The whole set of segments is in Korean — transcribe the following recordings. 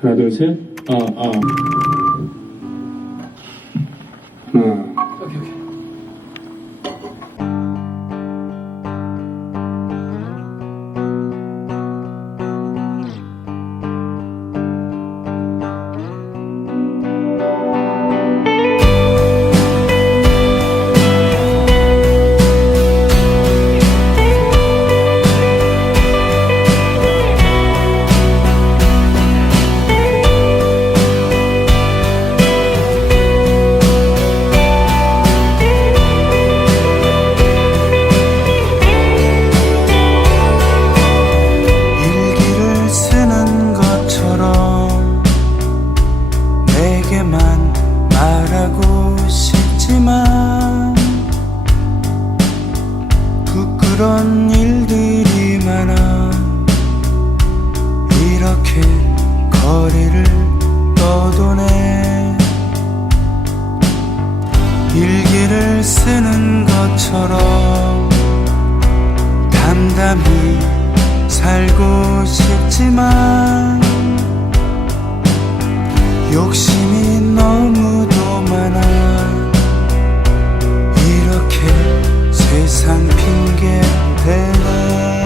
하나, 둘, 셋. 오케이, 오케이. 일기를 쓰는 것처럼 내게만 말하고 싶지만 부끄러운 일들이 많아 이렇게 거리를 떠도네. 일기를 쓰는 것처럼 담담히 살고 싶지만 욕심이 너무도 많아 이렇게 세상 핑계 대네.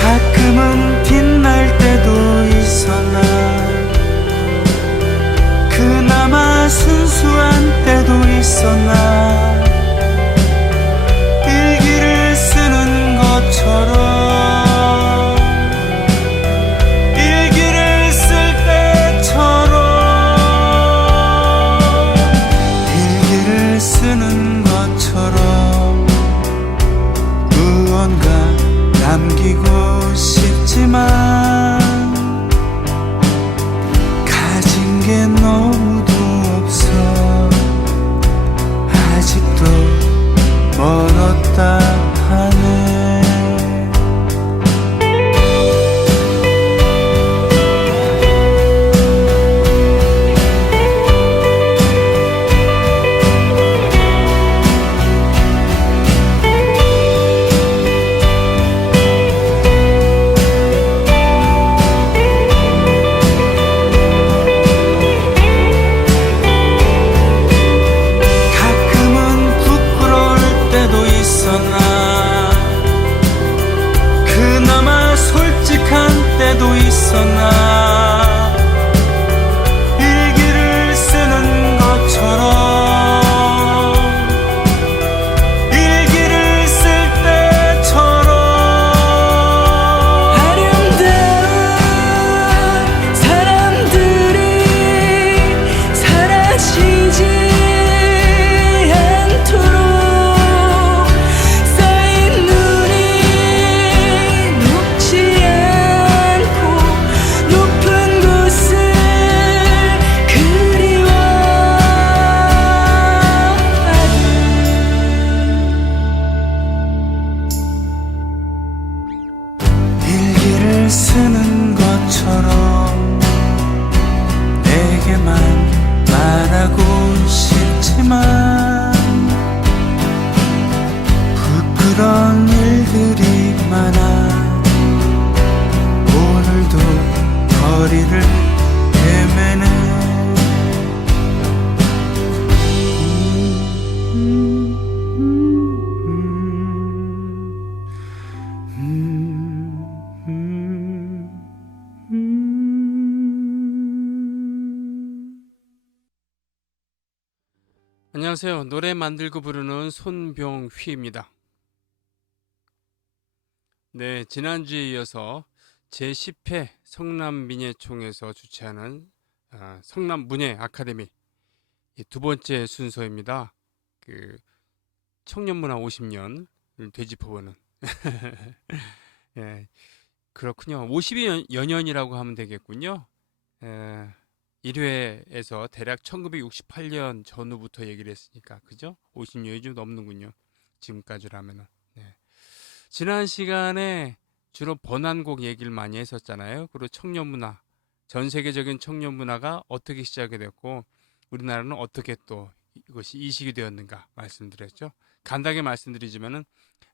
가끔은 빛날 때도 있었나 그나마 순수한 때도 있었나 일기를 쓰는 것처럼 일기를 쓸 때처럼 일기를 쓰는 것처럼 무언가 남기고 싶지만 가진 게 너무도 없어 아직도 멀었다 하네. 가끔은 부끄러울 때도 있었나 그나마 솔직한 때도 있었나 일기를 쓰는 것처럼 일기를 쓸 때처럼 아름다운 사람들이 사라지지 않도록 쌓인 눈이 녹지 않고 높은 곳을 그리워하네. 일기를 쓰는 것처럼 내게만 말하고 싶지만 부끄러운 일들이 많아 오늘도 거리를 헤매네. 안녕하세요. 노래 만들고 부르는 손병휘입니다. 네, 지난주에 이어서 제10회 성남민예총에서 주최하는 성남문예 아카데미 두 번째 순서입니다. 청년문화 50년을 되짚어보는 예, 그렇군요. 50여년이라고 하면 되겠군요. 1회에서 대략 1968년 전후부터 얘기를 했으니까 그죠? 50년이 좀 넘는군요. 지금까지라면은. 네. 지난 시간에 주로 번안곡 얘기를 많이 했었잖아요. 그리고 청년문화, 전 세계적인 청년문화가 어떻게 시작이 됐고 우리나라는 어떻게 또 이것이 이식이 되었는가 말씀드렸죠. 간단하게 말씀드리지만은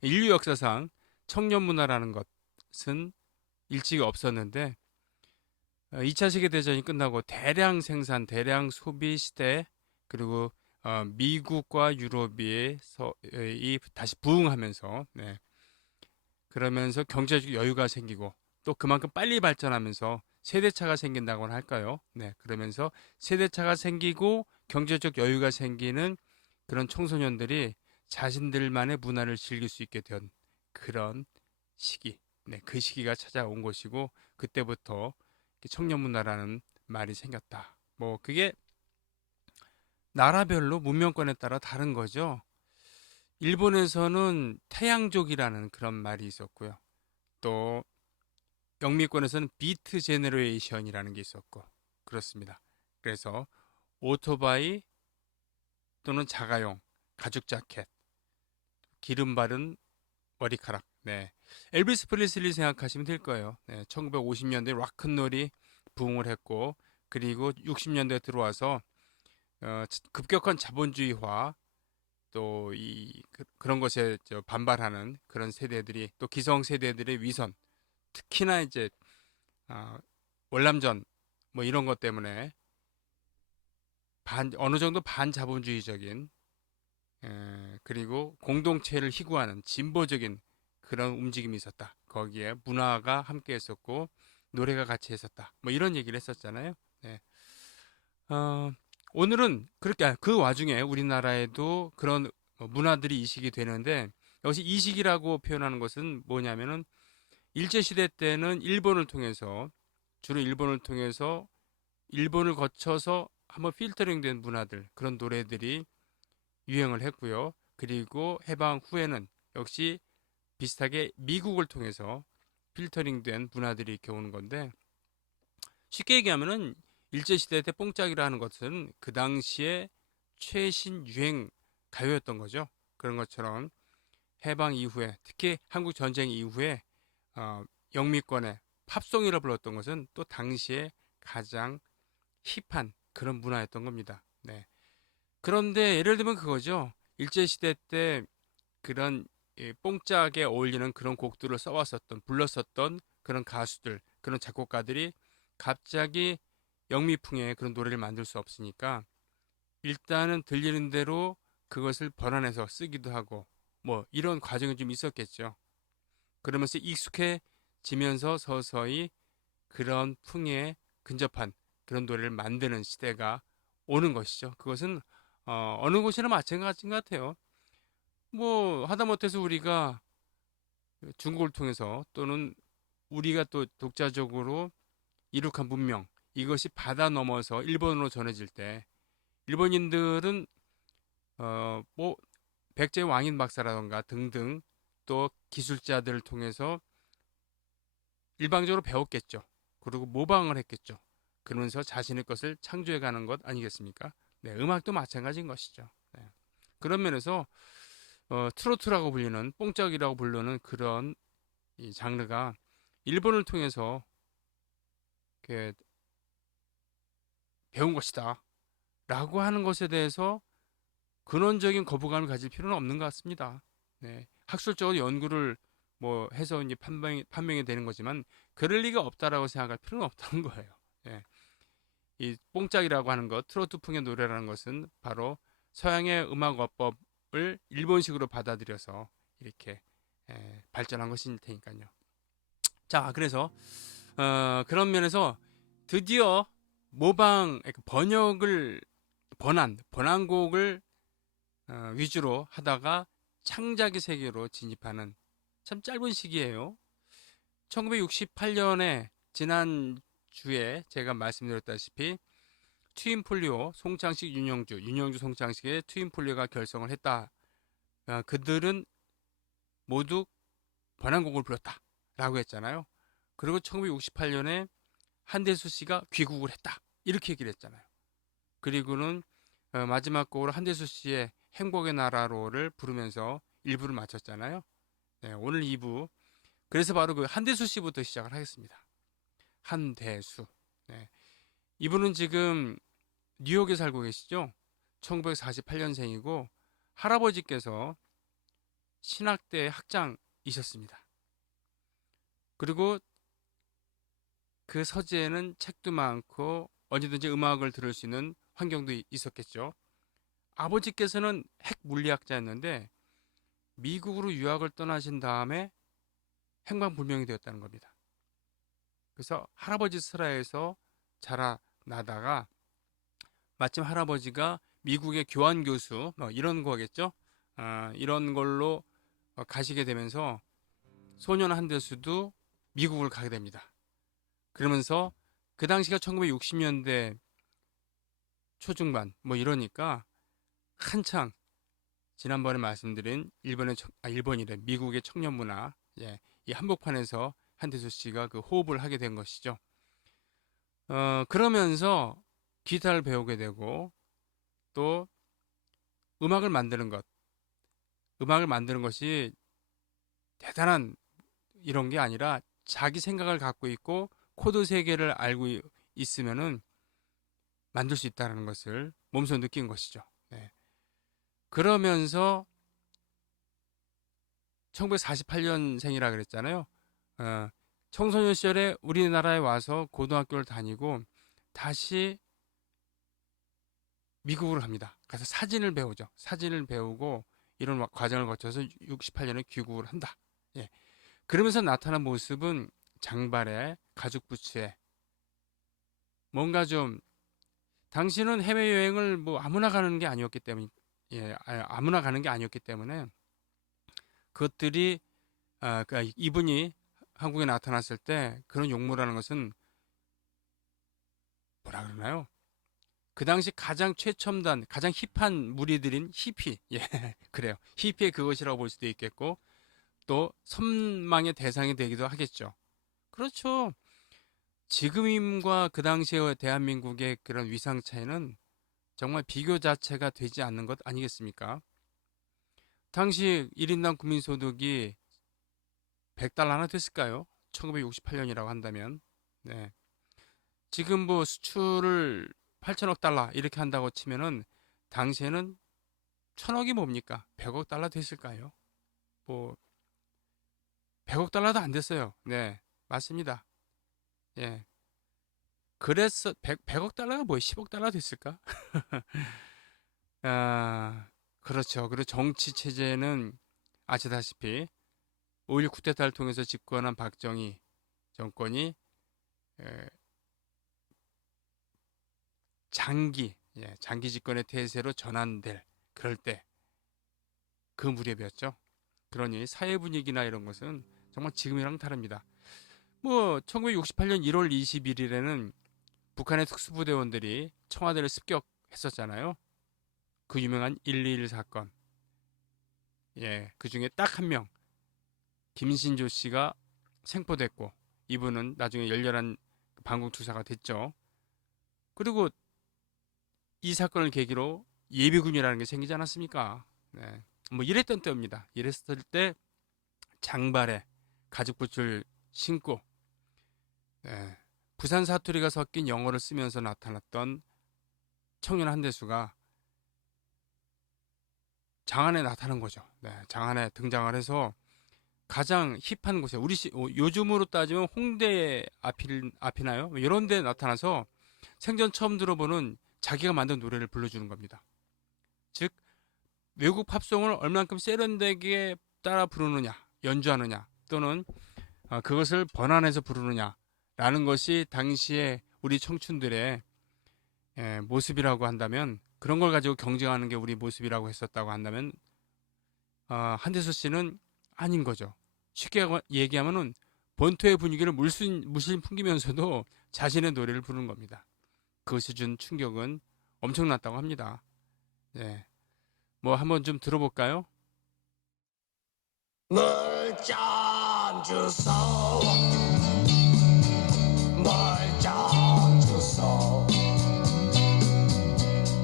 인류 역사상 청년문화라는 것은 일찍이 없었는데 2차 세계대전이 끝나고 대량 생산, 대량 소비 시대, 그리고 미국과 유럽이 다시 부흥하면서, 네, 그러면서 경제적 여유가 생기고 또 그만큼 빨리 발전하면서 세대차가 생긴다고나 할까요? 네, 그러면서 세대차가 생기고 경제적 여유가 생기는 그런 청소년들이 자신들만의 문화를 즐길 수 있게 된 그런 시기. 네, 그 시기가 찾아온 것이고 그때부터 청년 문화라는 말이 생겼다. 뭐 그게 나라별로 문명권에 따라 다른 거죠. 일본에서는 태양족이라는 그런 말이 있었고요. 또 영미권에서는 비트 제너레이션이라는 게 있었고 그렇습니다. 그래서 오토바이 또는 자가용, 가죽 자켓, 기름 바른 머리카락. 네. 엘비스 프레슬리 생각하시면 될 거예요. 네. 1950년대 락큰롤이 부흥을 했고 그리고 60년대에 들어와서 급격한 자본주의화 또 그런 것에 반발하는 그런 세대들이 또 기성 세대들의 위선 특히나 이제 아, 월남전 뭐 이런 것 때문에 어느 정도 반자본주의적인 그리고 공동체를 희구하는 진보적인 그런 움직임이 있었다. 거기에 문화가 함께 했었고 노래가 같이 했었다. 뭐 이런 얘기를 했었잖아요. 네. 어, 오늘은 그렇게 그 와중에 우리나라에도 그런 문화들이 이식이 되는데 여기서 이식이라고 표현하는 것은 뭐냐면은 일제시대 때는 일본을 통해서 주로 일본을 통해서 일본을 거쳐서 한번 필터링된 문화들 그런 노래들이 유행을 했고요. 그리고 해방 후에는 역시 비슷하게 미국을 통해서 필터링된 문화들이 이렇게 오는 건데 쉽게 얘기하면은 일제시대 때 뽕짝이라는 것은 그 당시에 최신 유행 가요였던 거죠. 그런 것처럼 해방 이후에 특히 한국 전쟁 이후에 영미권의 팝송이라 불렀던 것은 또 당시에 가장 힙한 그런 문화였던 겁니다. 네. 그런데 예를 들면 그거죠. 일제시대 때 그런 뽕짝에 어울리는 그런 곡들을 써왔었던, 불렀었던 그런 가수들, 그런 작곡가들이 갑자기 영미풍의 그런 노래를 만들 수 없으니까 일단은 들리는 대로 그것을 번안해서 쓰기도 하고 뭐 이런 과정이 좀 있었겠죠. 그러면서 익숙해지면서 서서히 그런 풍에 근접한 그런 노래를 만드는 시대가 오는 것이죠. 그것은 어느 곳이나 마찬가지인 것 같아요. 뭐 하다못해서 우리가 중국을 통해서 또는 우리가 또 독자적으로 이룩한 문명 이것이 바다 넘어서 일본으로 전해질 때 일본인들은 뭐 백제 왕인 박사라던가 등등 또 기술자들을 통해서 일방적으로 배웠겠죠. 그리고 모방을 했겠죠. 그러면서 자신의 것을 창조해가는 것 아니겠습니까? 네, 음악도 마찬가지인 것이죠. 네. 그런 면에서 트로트라고 불리는 뽕짝이라고 부르는 그런 이 장르가 일본을 통해서 이렇게 배운 것이다. 라고 하는 것에 대해서 근원적인 거부감을 가질 필요는 없는 것 같습니다. 네. 학술적으로 연구를 뭐 해서 이제 판명이 되는 거지만 그럴 리가 없다라고 생각할 필요는 없다는 거예요. 예. 이 뽕짝이라고 하는 것, 트로트풍의 노래라는 것은 바로 서양의 음악어법을 일본식으로 받아들여서 이렇게 발전한 것일 테니까요. 자, 그래서 그런 면에서 드디어 그러니까 번안곡을 위주로 하다가 창작의 세계로 진입하는 참 짧은 시기예요. 1968년에 지난주에 제가 말씀드렸다시피 트윈폴리오 송창식 윤영주 송창식의 트윈폴리오가 결성을 했다. 그들은 모두 번안곡을 불렀다라고 했잖아요. 그리고 1968년에 한대수 씨가 귀국을 했다. 이렇게 얘기를 했잖아요. 그리고는 마지막 곡으로 한대수 씨의 행복의 나라로를 부르면서 1부를 마쳤잖아요. 네, 오늘 2부. 그래서 바로 그 한대수 씨부터 시작을 하겠습니다. 한대수. 네. 이분은 지금 뉴욕에 살고 계시죠? 1948년생이고 할아버지께서 신학대 학장이셨습니다. 그리고 그 서재에는 책도 많고 언제든지 음악을 들을 수 있는 환경도 있었겠죠. 아버지께서는 핵 물리학자였는데 미국으로 유학을 떠나신 다음에 행방불명이 되었다는 겁니다. 그래서 할아버지 슬하에서 자라나다가 마침 할아버지가 미국의 교환 교수 뭐 이런 거겠죠. 이런 걸로 가시게 되면서 소년 한대수도 미국을 가게 됩니다. 그러면서 그 당시가 1960년대 초중반 뭐 이러니까 한창 지난번에 말씀드린 일본이래 미국의 청년 문화, 이 한복판에서 한대수 씨가 그 호흡을 하게 된 것이죠. 그러면서 기타를 배우게 되고 또 음악을 만드는 것이 대단한 이런 게 아니라 자기 생각을 갖고 있고 코드 세계를 알고 있으면은 만들 수 있다는 것을 몸소 느낀 것이죠. 네. 그러면서 1948년생이라 그랬잖아요. 청소년 시절에 우리나라에 와서 고등학교를 다니고 다시 미국으로 갑니다. 가서 사진을 배우죠. 사진을 배우고 이런 과정을 거쳐서 68년에 귀국을 한다. 예. 그러면서 나타난 모습은 장발에 가죽 부츠에 뭔가 좀 당시는 해외여행을 뭐 아무나 가는 게 아니었기 때문에 아무나 가는 게 아니었기 때문에 그것들이 그러니까 이분이 한국에 나타났을 때 그런 용모라는 것은 뭐라 그러나요? 그 당시 가장 최첨단, 가장 힙한 무리들인 히피, 그래요. 히피의 그것이라고 볼 수도 있겠고 또 선망의 대상이 되기도 하겠죠. 그렇죠. 지금임과 그 당시의 대한민국의 그런 위상 차이는 정말 비교 자체가 되지 않는 것 아니겠습니까? 당시 1인당 국민소득이 100달러 하나 됐을까요? 1968년이라고 한다면. 네. 지금 뭐 수출을 8천억 달러 이렇게 한다고 치면은 당시에는 천억이 뭡니까? 100억 달러 됐을까요? 뭐 100억 달러도 안 됐어요. 네. 맞습니다. 예. 그래서 100억 달러가 뭐예요? 10억 달러 됐을까? 그렇죠. 그리고 정치 체제는 아시다시피 5.16 쿠데타를 통해서 집권한 박정희 정권이 장기 집권의 태세로 전환될 그럴 때 그 무렵이었죠. 그러니 사회 분위기나 이런 것은 정말 지금이랑 다릅니다. 뭐 1968년 1월 21일에는 북한의 특수부대원들이 청와대를 습격했었잖아요. 그 유명한 121 사건. 그 중에 딱 한 명, 김신조 씨가 생포됐고 이분은 나중에 열렬한 반공투사가 됐죠. 그리고 이 사건을 계기로 예비군이라는 게 생기지 않았습니까? 네. 뭐 이랬던 때입니다. 이랬을 때 장발에 가죽부츠를 신고 부산 사투리가 섞인 영어를 쓰면서 나타났던 청년 한대수가 장안에 나타난 거죠. 장안에 등장을 해서 가장 힙한 곳에 요즘으로 따지면 홍대 앞이나요? 이런 데 나타나서 생전 처음 들어보는 자기가 만든 노래를 불러주는 겁니다. 즉 외국 팝송을 얼만큼 세련되게 따라 부르느냐, 연주하느냐, 또는 그것을 번안해서 부르느냐라는 것이 당시에 우리 청춘들의 모습이라고 한다면, 그런 걸 가지고 경쟁하는 게 우리 모습이라고 했었다고 한다면 한대수 씨는 아닌 거죠. 쉽게 얘기하면은 본토의 분위기를 물씬 풍기면서도 자신의 노래를 부르는 겁니다. 그것이 준 충격은 엄청났다고 합니다. 뭐 한번 좀 들어볼까요? 물 좀 주소 물 좀 주소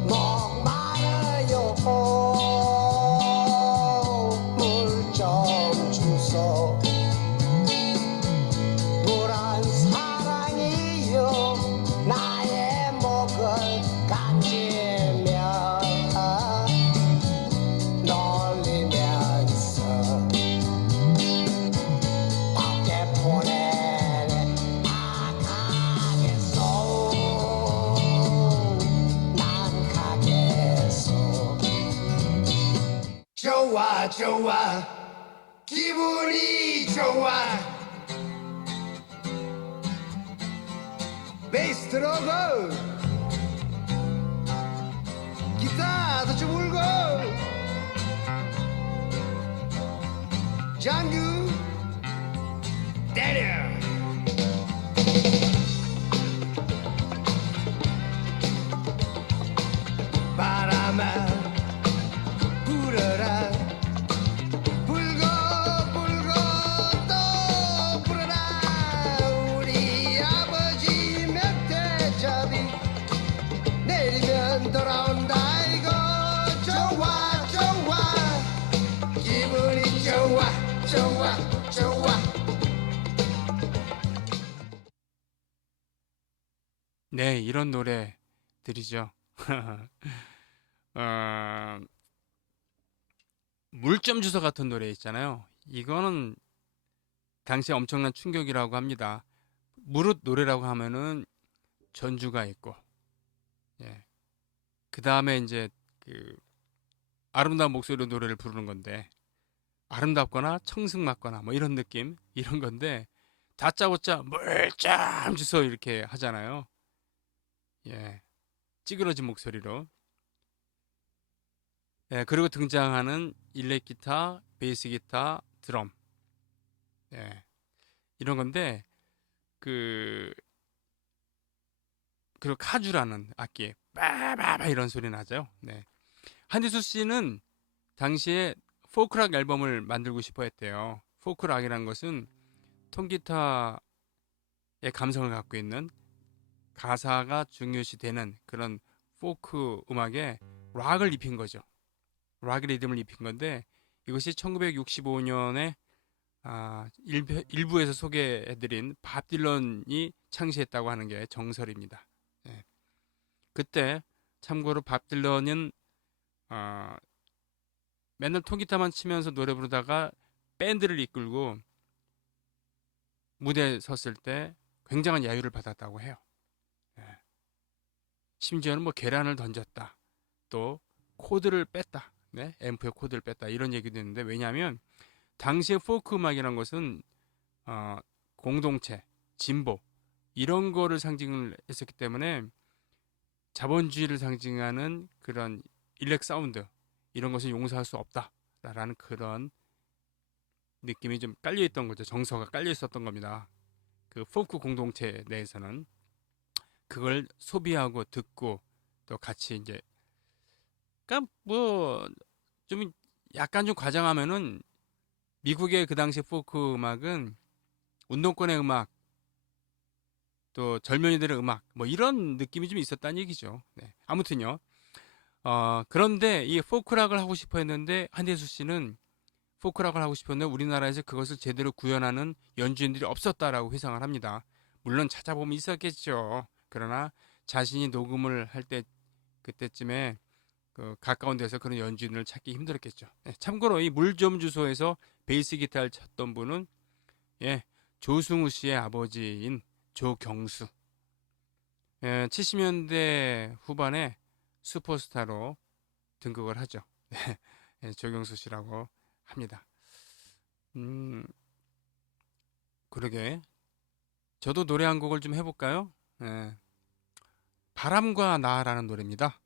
목마르요 물 좀 주소 물은 사랑이요 나의 목을 간지며 놀리면서 어깨 보내네 아가 좋아 좋아 기분이 좋아 베이스 들어오고 기타도 좀 울고 장구 때려 바람아 불어라 불고 불고 또 불어라 우리 아버지 멧돼잡이 내리면 돌아온다 이거 좋아 좋아 기분이 좋아 좋아 좋아 네, 이런 노래들이죠. 물점 주소 같은 노래 있잖아요. 이거는 당시에 엄청난 충격이라고 합니다. 무릇 노래라고 하면은 전주가 있고, 예. 그 다음에 이제 그 아름다운 목소리로 노래를 부르는 건데, 아름답거나 청승맞거나 뭐 이런 느낌, 이런 건데, 다짜고짜 물점 주소 이렇게 하잖아요. 예. 찌그러진 목소리로. 예, 그리고 등장하는 일렉 기타, 베이스 기타, 드럼. 예. 이런 건데 그리고 카주라는 악기 빠바바 이런 소리 나죠. 네. 한디수 씨는 당시에 포크락 앨범을 만들고 싶어 했대요. 포크락이라는 것은 통기타의 감성을 갖고 있는 가사가 중요시되는 그런 포크 음악에 락을 입힌 거죠. 락 리듬을 입힌 건데 이것이 1965년에 일부에서 소개해드린 밥 딜런이 창시했다고 하는 게 정설입니다. 네. 그때 참고로 밥 딜런은 맨날 통기타만 치면서 노래 부르다가 밴드를 이끌고 무대에 섰을 때 굉장한 야유를 받았다고 해요. 네. 심지어는 뭐 계란을 던졌다, 또 코드를 뺐다, 네? 앰프의 코드를 뺐다 이런 얘기도 있는데 왜냐하면 당시의 포크 음악이라는 것은 공동체, 진보 이런 거를 상징을 했었기 때문에 자본주의를 상징하는 그런 일렉 사운드 이런 것을 용서할 수 없다라는 그런 느낌이 좀 깔려 있던 거죠. 정서가 깔려 있었던 겁니다. 그 포크 공동체 내에서는 그걸 소비하고 듣고 또 같이 이제 그러니까 뭐 좀 약간 좀 과장하면은 미국의 그 당시 포크 음악은 운동권의 음악 또 젊은이들의 음악 뭐 이런 느낌이 좀 있었다는 얘기죠. 네. 아무튼요. 그런데 이 포크락을 하고 싶어 했는데 한대수 씨는 포크락을 하고 싶었는데 우리나라에서 그것을 제대로 구현하는 연주인들이 없었다라고 회상을 합니다. 물론 찾아보면 있었겠죠. 그러나 자신이 녹음을 할 때 그때쯤에 가까운 데서 그런 연주인을 찾기 힘들었겠죠. 네, 참고로 이 물점 주소에서 베이스 기타를 쳤던 분은 조승우 씨의 아버지인 조경수. 70년대 후반에 슈퍼스타로 등극을 하죠. 네, 조경수 씨라고 합니다. 그러게 저도 노래 한 곡을 좀 해볼까요? 바람과 나라는 노래입니다.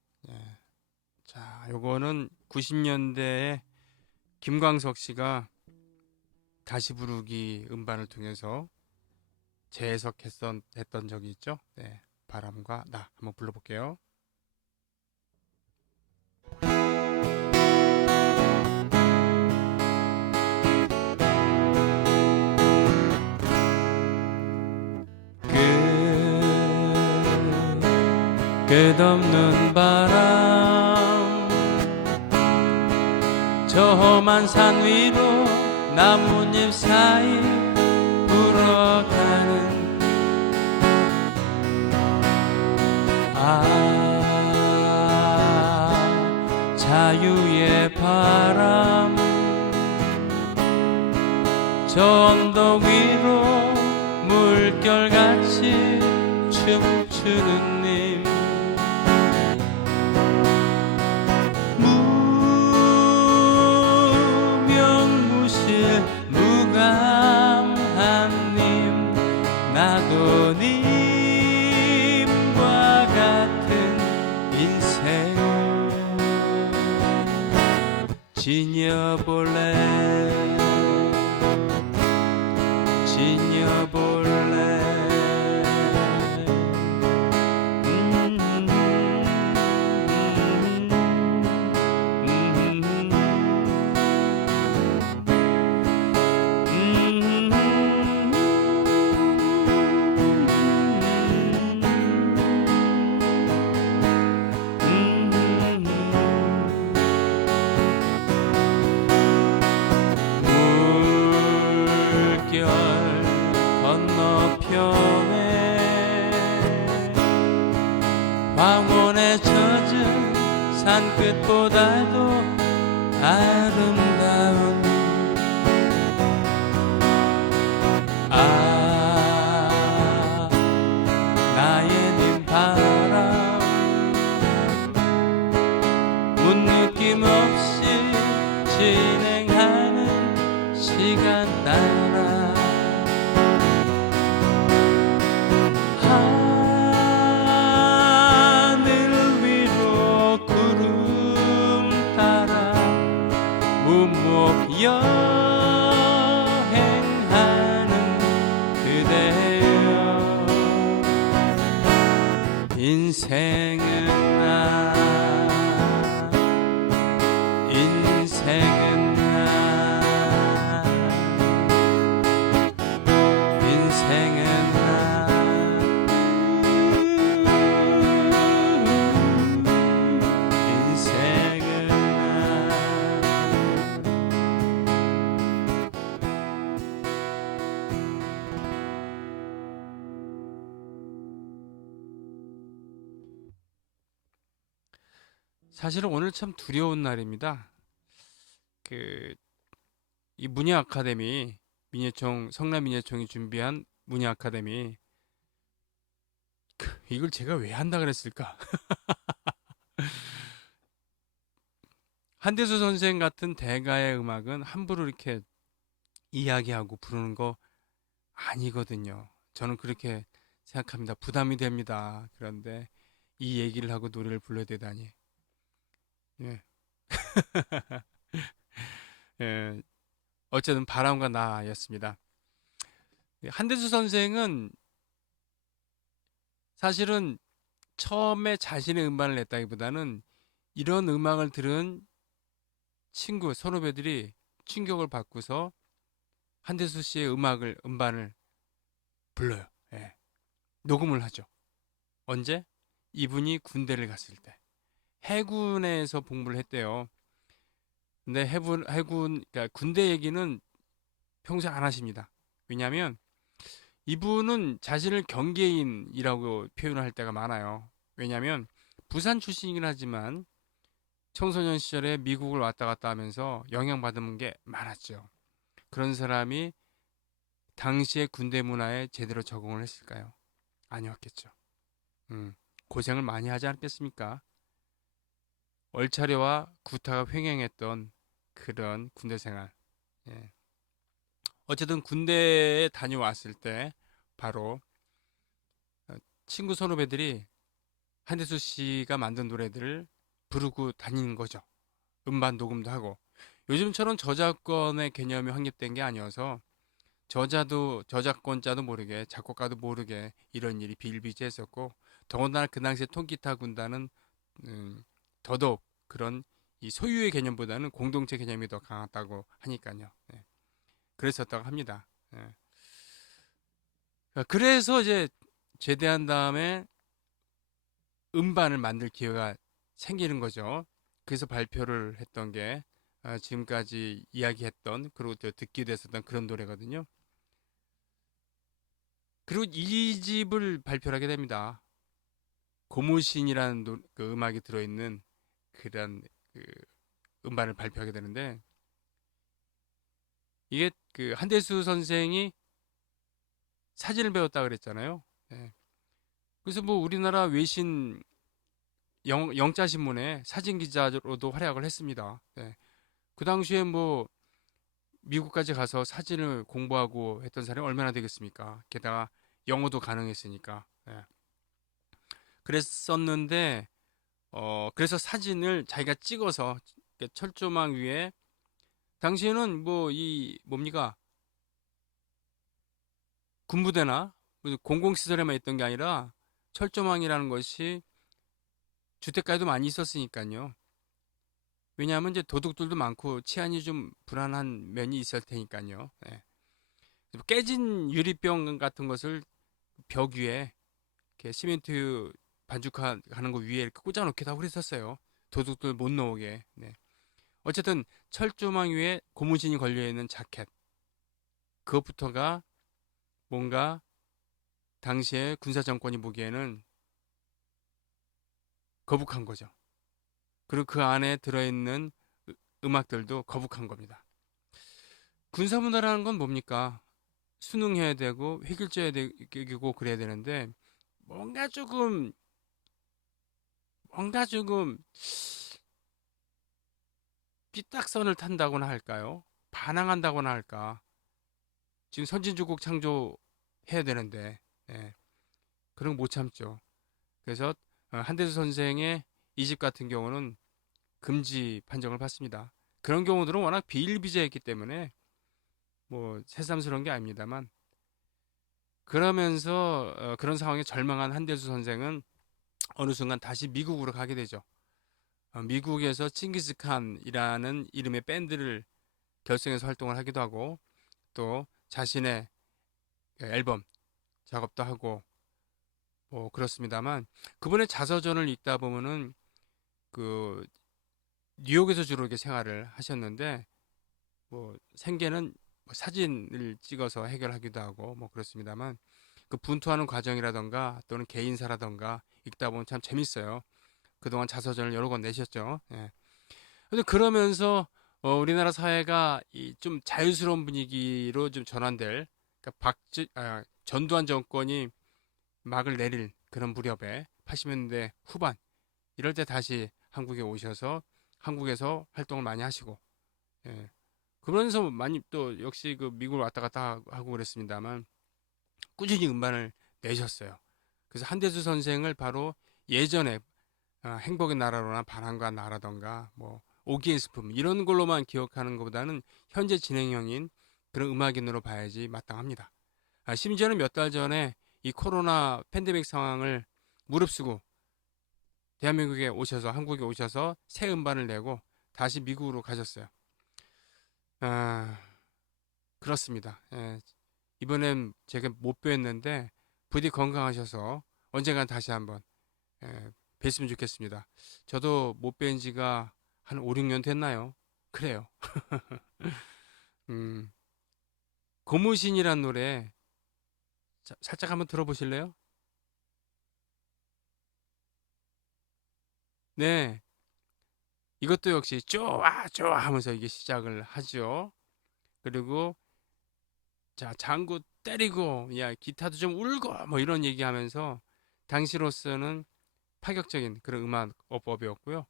자, 요거는 90년대에 김광석 씨가 다시 부르기 음반을 통해서 재해석했던 적이 있죠. 네, 바람과 나 한번 불러볼게요. 끝없는 바람 저 험한 산 위로 나뭇잎 사이 불어가는 자유의 바람 저 언덕 위로 물결같이 춤추는 님 황혼에 젖은 산끝보다도 아름다운 나의 눈바람 문느낌 없이 진행하는 시간 따라 하늘 위로 구름 따라 문목 여행하는 그대여 인생은 인생은 인생은 인생은 사실은 오늘 참 두려운 날입니다. 이 문예 아카데미 민예총 성남 민예총이 준비한 문예 아카데미 이걸 제가 왜 한다 그랬을까? 한대수 선생 같은 대가의 음악은 함부로 이렇게 이야기하고 부르는 거 아니거든요. 저는 그렇게 생각합니다. 부담이 됩니다. 그런데 이 얘기를 하고 노래를 불러야 되다니. 예. 예. 어쨌든 바람과 나였습니다. 한대수 선생은 사실은 처음에 자신의 음반을 냈다기보다는 이런 음악을 들은 친구, 선후배들이 충격을 받고서 한대수 씨의 음반을 불러요. 예. 녹음을 하죠. 언제? 이분이 군대를 갔을 때. 해군에서 복무를 했대요. 근데 그러니까 군대 얘기는 평소에 안 하십니다. 왜냐하면 이분은 자신을 경계인이라고 표현을 할 때가 많아요. 왜냐하면 부산 출신이긴 하지만 청소년 시절에 미국을 왔다 갔다 하면서 영향받은 게 많았죠. 그런 사람이 당시의 군대 문화에 제대로 적응을 했을까요? 아니었겠죠. 고생을 많이 하지 않겠습니까? 얼차려와 구타가 횡행했던 그런 군대 생활. 예. 어쨌든 군대에 다녀왔을 때 바로 친구 선후배들이 한대수 씨가 만든 노래들을 부르고 다니는 거죠. 음반 녹음도 하고. 요즘처럼 저작권의 개념이 확립된 게 아니어서 저작권자도 모르게 작곡가도 모르게 이런 일이 비일비재했었고, 더군다나 그 당시에 통기타 군단은 더더욱 그런 이 소유의 개념보다는 공동체 개념이 더 강하다고 하니까요. 네. 그랬었다고 합니다. 네. 그래서 이제 제대한 다음에 음반을 만들 기회가 생기는 거죠. 그래서 발표를 했던 게 지금까지 이야기했던 그리고 또 듣기도 했었던 그런 노래거든요. 그리고 이 집을 발표를 하게 됩니다. 고무신이라는 그 음악이 들어있는 그런 그 음반을 발표하게 되는데, 이게 그 한대수 선생이 사진을 배웠다 그랬잖아요. 네. 그래서 뭐 우리나라 외신 영자신문에 사진 기자로도 활약을 했습니다. 네. 그 당시에 뭐 미국까지 가서 사진을 공부하고 했던 사람이 얼마나 되겠습니까? 게다가 영어도 가능했으니까. 네. 그랬었는데 그래서 사진을 자기가 찍어서 철조망 위에, 당시에는 뭐 이 뭡니까, 군부대나 공공시설에만 있던 게 아니라 철조망이라는 것이 주택가에도 많이 있었으니까요. 왜냐하면 이제 도둑들도 많고 치안이 좀 불안한 면이 있을 테니까요. 네. 깨진 유리병 같은 것을 벽 위에 이렇게 시멘트 반죽하는 거 위에 이렇게 꽂아놓기도 하고 그랬었어요. 도둑들 못 나오게. 네. 어쨌든 철조망 위에 고무신이 걸려있는 자켓, 그것부터가 뭔가 당시에 군사 정권이 보기에는 거북한 거죠. 그리고 그 안에 들어있는 음악들도 거북한 겁니다. 군사문화라는 건 뭡니까? 수능해야 되고 획일져야 되고 그래야 되는데 뭔가 조금 삐딱선을 탄다고나 할까요? 반항한다고나 할까? 지금 선진주국 창조해야 되는데 예, 그런 거 못 참죠. 그래서 한대수 선생의 이 집 같은 경우는 금지 판정을 받습니다. 그런 경우들은 워낙 비일비재했기 때문에 뭐 새삼스러운 게 아닙니다만 그러면서 그런 상황에 절망한 한대수 선생은 어느 순간 다시 미국으로 가게 되죠. 미국에서 칭기스칸이라는 이름의 밴드를 결성해서 활동을 하기도 하고 또 자신의 앨범 작업도 하고 뭐 그렇습니다만 그분의 자서전을 읽다 보면은 그 뉴욕에서 주로 이렇게 생활을 하셨는데 뭐 생계는 뭐 사진을 찍어서 해결하기도 하고 뭐 그렇습니다만 그 분투하는 과정이라던가 또는 개인사라던가 읽다 보면 참 재밌어요. 그동안 자서전을 여러 권 내셨죠. 예. 근데 그러면서 우리나라 사회가 이 좀 자유스러운 분위기로 좀 전환될 그러니까 전두환 정권이 막을 내릴 그런 무렵에 80년대 후반 이럴 때 다시 한국에 오셔서 한국에서 활동을 많이 하시고 예. 그러면서 많이 또 역시 그 미국을 왔다 갔다 하고 그랬습니다만 꾸준히 음반을 내셨어요. 그래서 한대수 선생을 바로 예전에 행복의 나라로나 바람과 나라던가 뭐 오기의 스품 이런 걸로만 기억하는 것보다는 현재 진행형인 그런 음악인으로 봐야지 마땅합니다. 심지어는 몇 달 전에 이 코로나 팬데믹 상황을 무릅쓰고 대한민국에 오셔서 한국에 오셔서 새 음반을 내고 다시 미국으로 가셨어요. 아, 그렇습니다. 예, 이번엔 제가 못 뵀는데 부디 건강하셔서 언젠간 다시 한번 뵀으면 좋겠습니다. 저도 못 뵌 지가 한 5, 6년 됐나요? 그래요. 음, 고무신이란 노래 살짝 한번 들어보실래요? 네. 이것도 역시 좋아, 좋아 하면서 이게 시작을 하죠. 그리고 자, 장구 때리고, 야, 기타도 좀 울고, 뭐 이런 얘기하면서 당시로서는 파격적인 그런 음악 어법이었고요.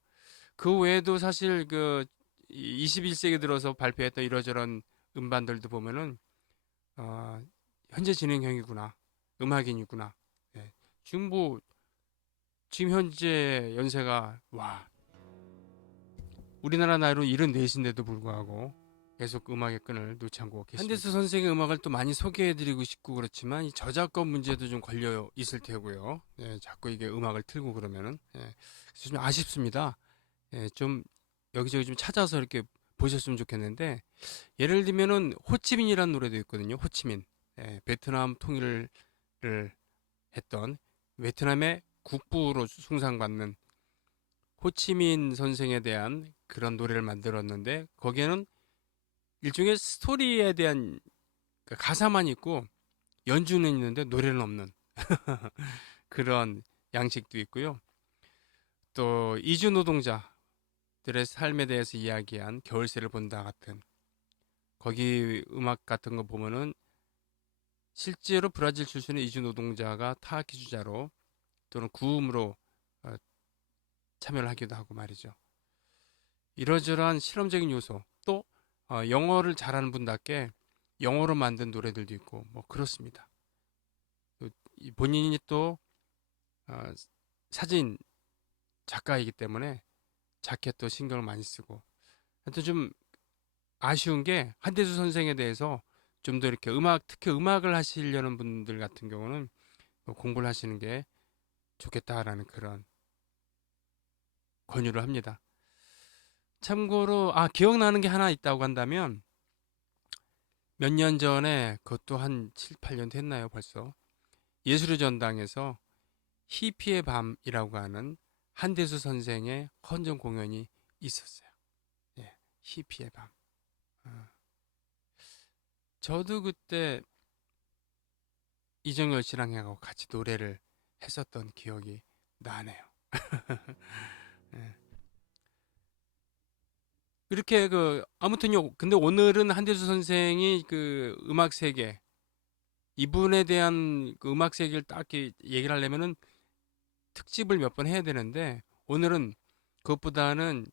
그 외에도 사실 그 21세기 들어서 발표했던 이러저런 음반들도 보면은 어, 현재 진행형이구나, 음악인이구나. 예. 지금 뭐 지금 현재 연세가 와 우리나라 나이로 74인데도 불구하고 계속 음악의 끈을 놓지 않고 계십니다. 한대수 선생의 음악을 또 많이 소개해드리고 싶고 그렇지만 이 저작권 문제도 좀 걸려 있을 테고요. 예, 자꾸 이게 음악을 틀고 그러면은 그래서 좀 아쉽습니다. 좀 여기저기 좀 찾아서 이렇게 보셨으면 좋겠는데 예를 들면은 호치민이라는 노래도 있거든요. 호치민. 베트남 통일을 했던 베트남의 국부로 숭상받는 호치민 선생에 대한 그런 노래를 만들었는데 거기에는 일종의 스토리에 대한 그 가사만 있고 연주는 있는데 노래는 없는 그런 양식도 있고요. 또 이주 노동자들의 삶에 대해서 이야기한 겨울새를 본다 같은 거기 음악 같은 거 보면은 실제로 브라질 출신의 이주 노동자가 타악기 주자로 또는 구음으로 어, 참여를 하기도 하고 말이죠. 이러저러한 실험적인 요소 또 영어를 잘하는 분답게 영어로 만든 노래들도 있고 뭐 그렇습니다. 본인이 또 어, 사진 작가이기 때문에 자켓도 신경을 많이 쓰고 하여튼 좀 아쉬운 게 한대수 선생에 대해서 좀 더 이렇게 특히 음악을 하시려는 분들 같은 경우는 공부를 하시는 게 좋겠다라는 그런 권유를 합니다. 참고로 기억나는 게 하나 있다고 한다면 몇 년 전에 그것도 한 7, 8년 됐나요 벌써 예술의 전당에서 히피의 밤이라고 하는 한대수 선생의 헌정 공연이 있었어요. 예, 히피의 밤. 저도 그때 이정열 씨랑 하고 같이 노래를 했었던 기억이 나네요. 예. 이렇게 아무튼요. 근데 오늘은 한대수 선생이 그 음악 세계 이분에 대한 그 음악 세계를 딱히 얘기를 하려면은 특집을 몇 번 해야 되는데 오늘은 그것보다는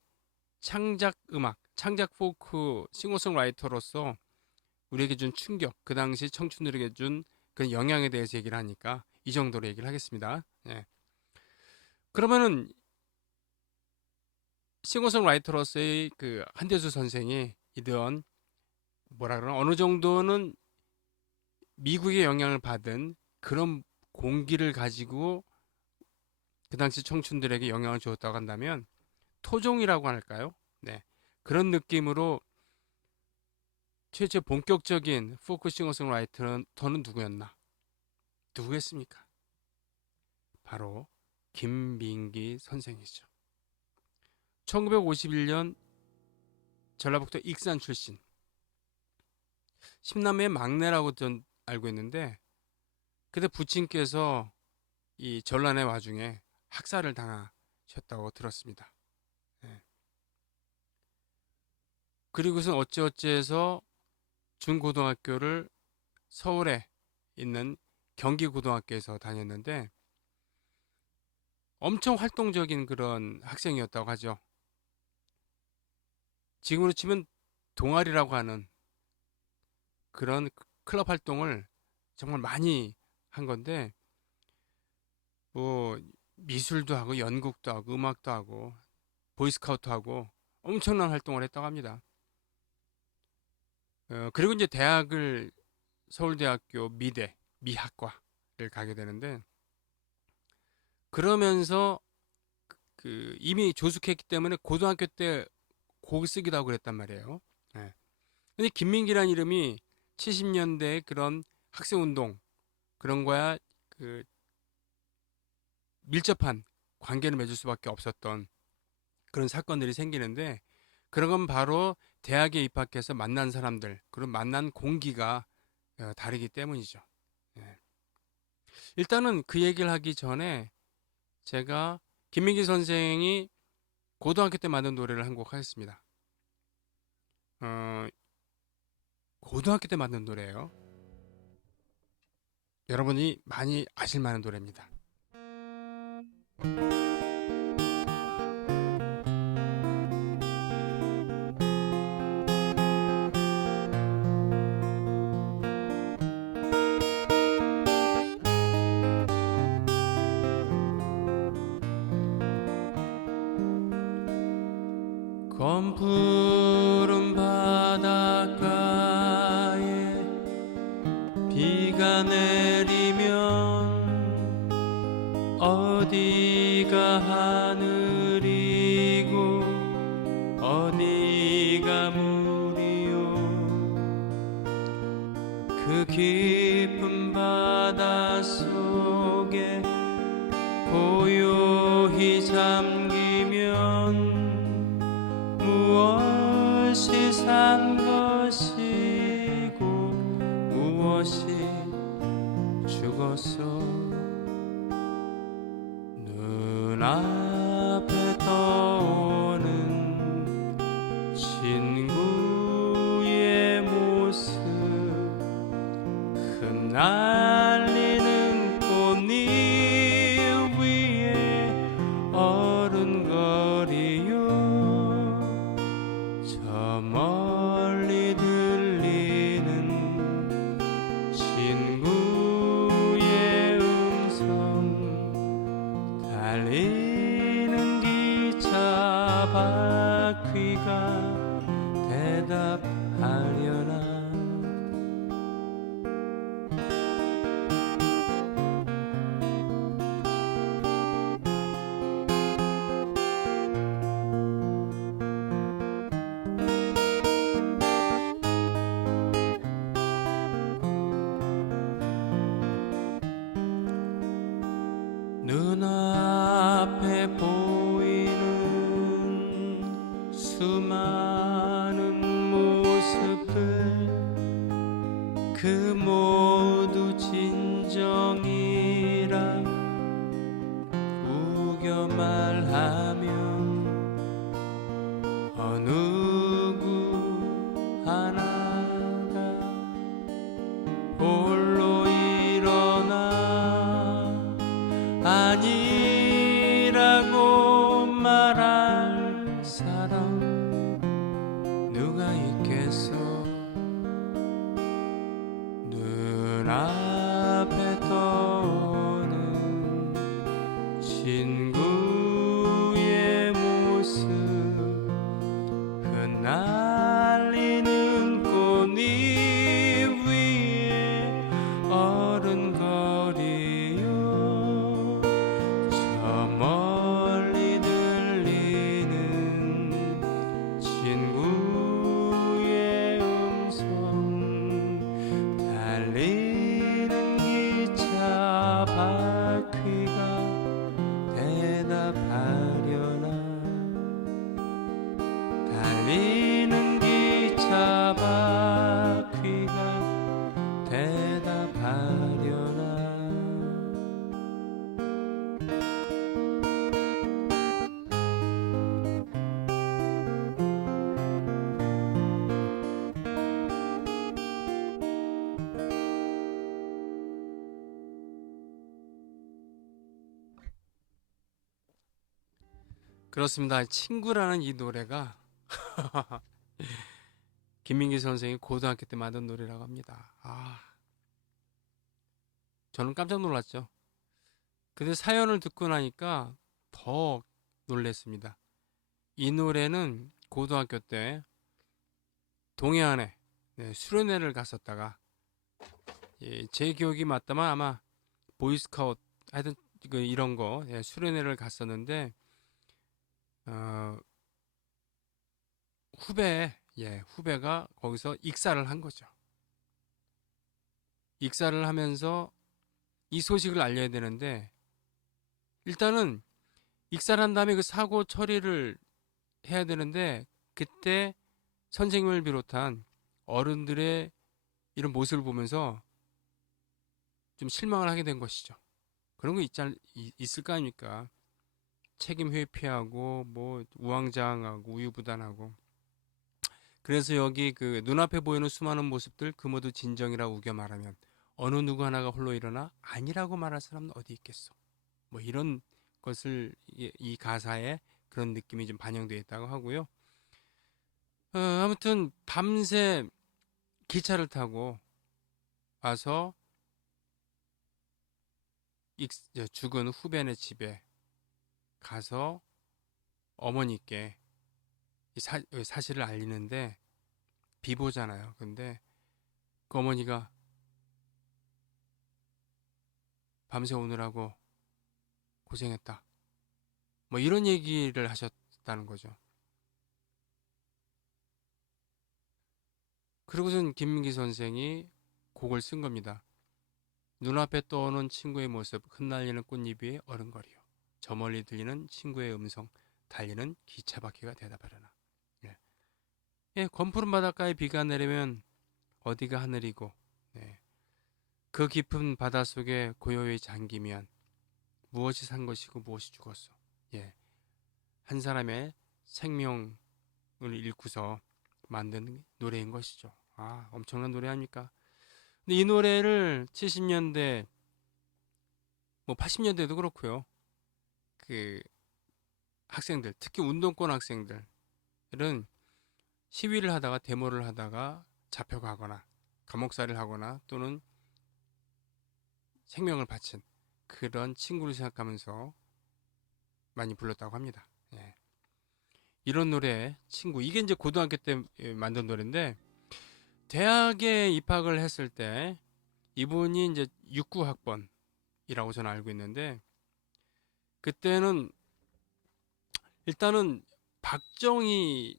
창작 음악, 창작 포크 싱어송라이터로서 우리에게 준 충격, 그 당시 청춘들에게 준 그런 영향에 대해서 얘기를 하니까 이 정도로 얘기를 하겠습니다. 예. 그러면은 싱어송라이터로서의 그 한대수 선생이 이런 뭐라 그러나 어느 정도는 미국의 영향을 받은 그런 공기를 가지고 그 당시 청춘들에게 영향을 주었다고 한다면 토종이라고 할까요? 네. 그런 느낌으로 최초 본격적인 포크 싱어송라이터는 누구였나? 누구겠습니까? 바로 김민기 선생이죠. 1951년 전라북도 익산 출신. 10남매의 막내라고 전 알고 있는데 그때 부친께서 이 전란의 와중에 학살을 당하셨다고 들었습니다. 네. 그리고선 어찌어찌해서 중고등학교를 서울에 있는 경기고등학교에서 다녔는데 엄청 활동적인 그런 학생이었다고 하죠. 지금으로 치면 동아리라고 하는 그런 클럽 활동을 정말 많이 한 건데 뭐 미술도 하고 연극도 하고 음악도 하고 보이스카우트 하고 엄청난 활동을 했다고 합니다. 그리고 이제 대학을 서울대학교 미학과를 가게 되는데 그러면서 이미 조숙했기 때문에 고등학교 때 곡을 쓰기도 하고 그랬단 말이에요. 예. 근데 김민기란 이름이 70년대 그런 학생운동 그런 거야 밀접한 관계를 맺을 수밖에 없었던 그런 사건들이 생기는데 그런 건 바로 대학에 입학해서 만난 사람들 그런 만난 공기가 다르기 때문이죠. 예. 일단은 그 얘기를 하기 전에 제가 김민기 선생이 고등학교 때 만든 노래를 한 곡 하겠습니다. 고등학교 때 만든 노래예요. 여러분이 많이 아실 만한 노래입니다. 검푸른 바닷가에 비가 내리면 어디가 하늘이고 어디가 물이요 그 깊은 바닷속에 고요히 잠기면 무엇이 산 것이고 무엇이 죽었어 눈앞에 떠오는 친구의 모습 흩날리는 꽃잎 위에 어른거리요 저 멀리 들리는 친구의 음성 달리는 기차 바퀴가 대답하려나 눈앞에 보이는 수많은 모습들 그 모두 진정이라 숨겨 말하며 어느 누구 하나가 홀로 일어나 아니라고 말할 사람 누가 있겠어. 눈앞에 떠오는 친구의 모습 흩날리는 꽃잎 위에 어른거리요 저 멀리 들리는 친구의 음성 달리는 기차 바퀴가 대답하려나 달리는 기차 바퀴가 대답하려나. 그렇습니다. 친구라는 이 노래가 김민기 선생이 고등학교 때 만든 노래라고 합니다. 저는 깜짝 놀랐죠. 근데 사연을 듣고 나니까 더 놀랐습니다. 이 노래는 고등학교 때 동해안에 수련회를 갔었다가 제 기억이 맞다면 아마 보이스카우트 하여튼 이런 거 수련회를 갔었는데 후배가 거기서 익사를 한 거죠. 익사를 하면서 이 소식을 알려야 되는데 일단은 익사를 한 다음에 그 사고 처리를 해야 되는데 그때 선생님을 비롯한 어른들의 이런 모습을 보면서 좀 실망을 하게 된 것이죠. 그런 거 있을 거 아닙니까? 책임 회피하고 뭐 우왕좌왕하고 우유부단하고. 그래서 여기 그 눈앞에 보이는 수많은 모습들 그 모두 진정이라 우겨 말하면 어느 누구 하나가 홀로 일어나 아니라고 말할 사람은 어디 있겠어. 뭐 이런 것을 이 가사에 그런 느낌이 좀 반영되어 있다고 하고요. 아무튼 밤새 기차를 타고 와서 죽은 후배네 집에 가서 어머니께 사실을 알리는데 비보잖아요. 근데 그 어머니가 밤새 오느라고 고생했다. 뭐 이런 얘기를 하셨다는 거죠. 그러고선 김민기 선생이 곡을 쓴 겁니다. 눈앞에 떠오는 친구의 모습 흩날리는 꽃잎 위에 어른거리요 저 멀리 들리는 친구의 음성 달리는 기차 바퀴가 대답하려나. 검푸른 바닷가에 비가 내리면 어디가 하늘이고 그 깊은 바닷속에 고요히 잠기면 무엇이 산 것이고 무엇이 죽었어. 한 사람의 생명을 잃고서 만든 노래인 것이죠. 엄청난 노래 아닙니까? 근데 이 노래를 70년대 뭐 80년대도 그렇고요. 그 학생들, 특히 운동권 학생들은 시위를 하다가 데모를 하다가 잡혀가거나 감옥살이를 하거나 또는 생명을 바친 그런 친구를 생각하면서 많이 불렀다고 합니다. 이런 노래 친구 이게 이제 고등학교 때 만든 노래인데 대학에 입학을 했을 때 이분이 이제 69학번이라고 저는 알고 있는데 그때는 일단은 박정희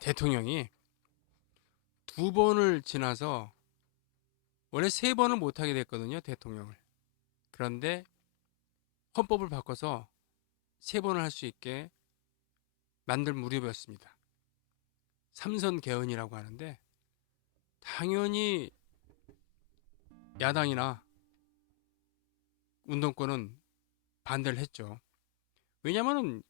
대통령이 2번을 지나서 원래 3번을 못하게 됐거든요. 대통령을. 그런데 헌법을 바꿔서 3번을 할 수 있게 만들 무렵이었습니다. 삼선 개헌이라고 하는데 당연히 야당이나 운동권은 반대를 했죠. 왜냐하면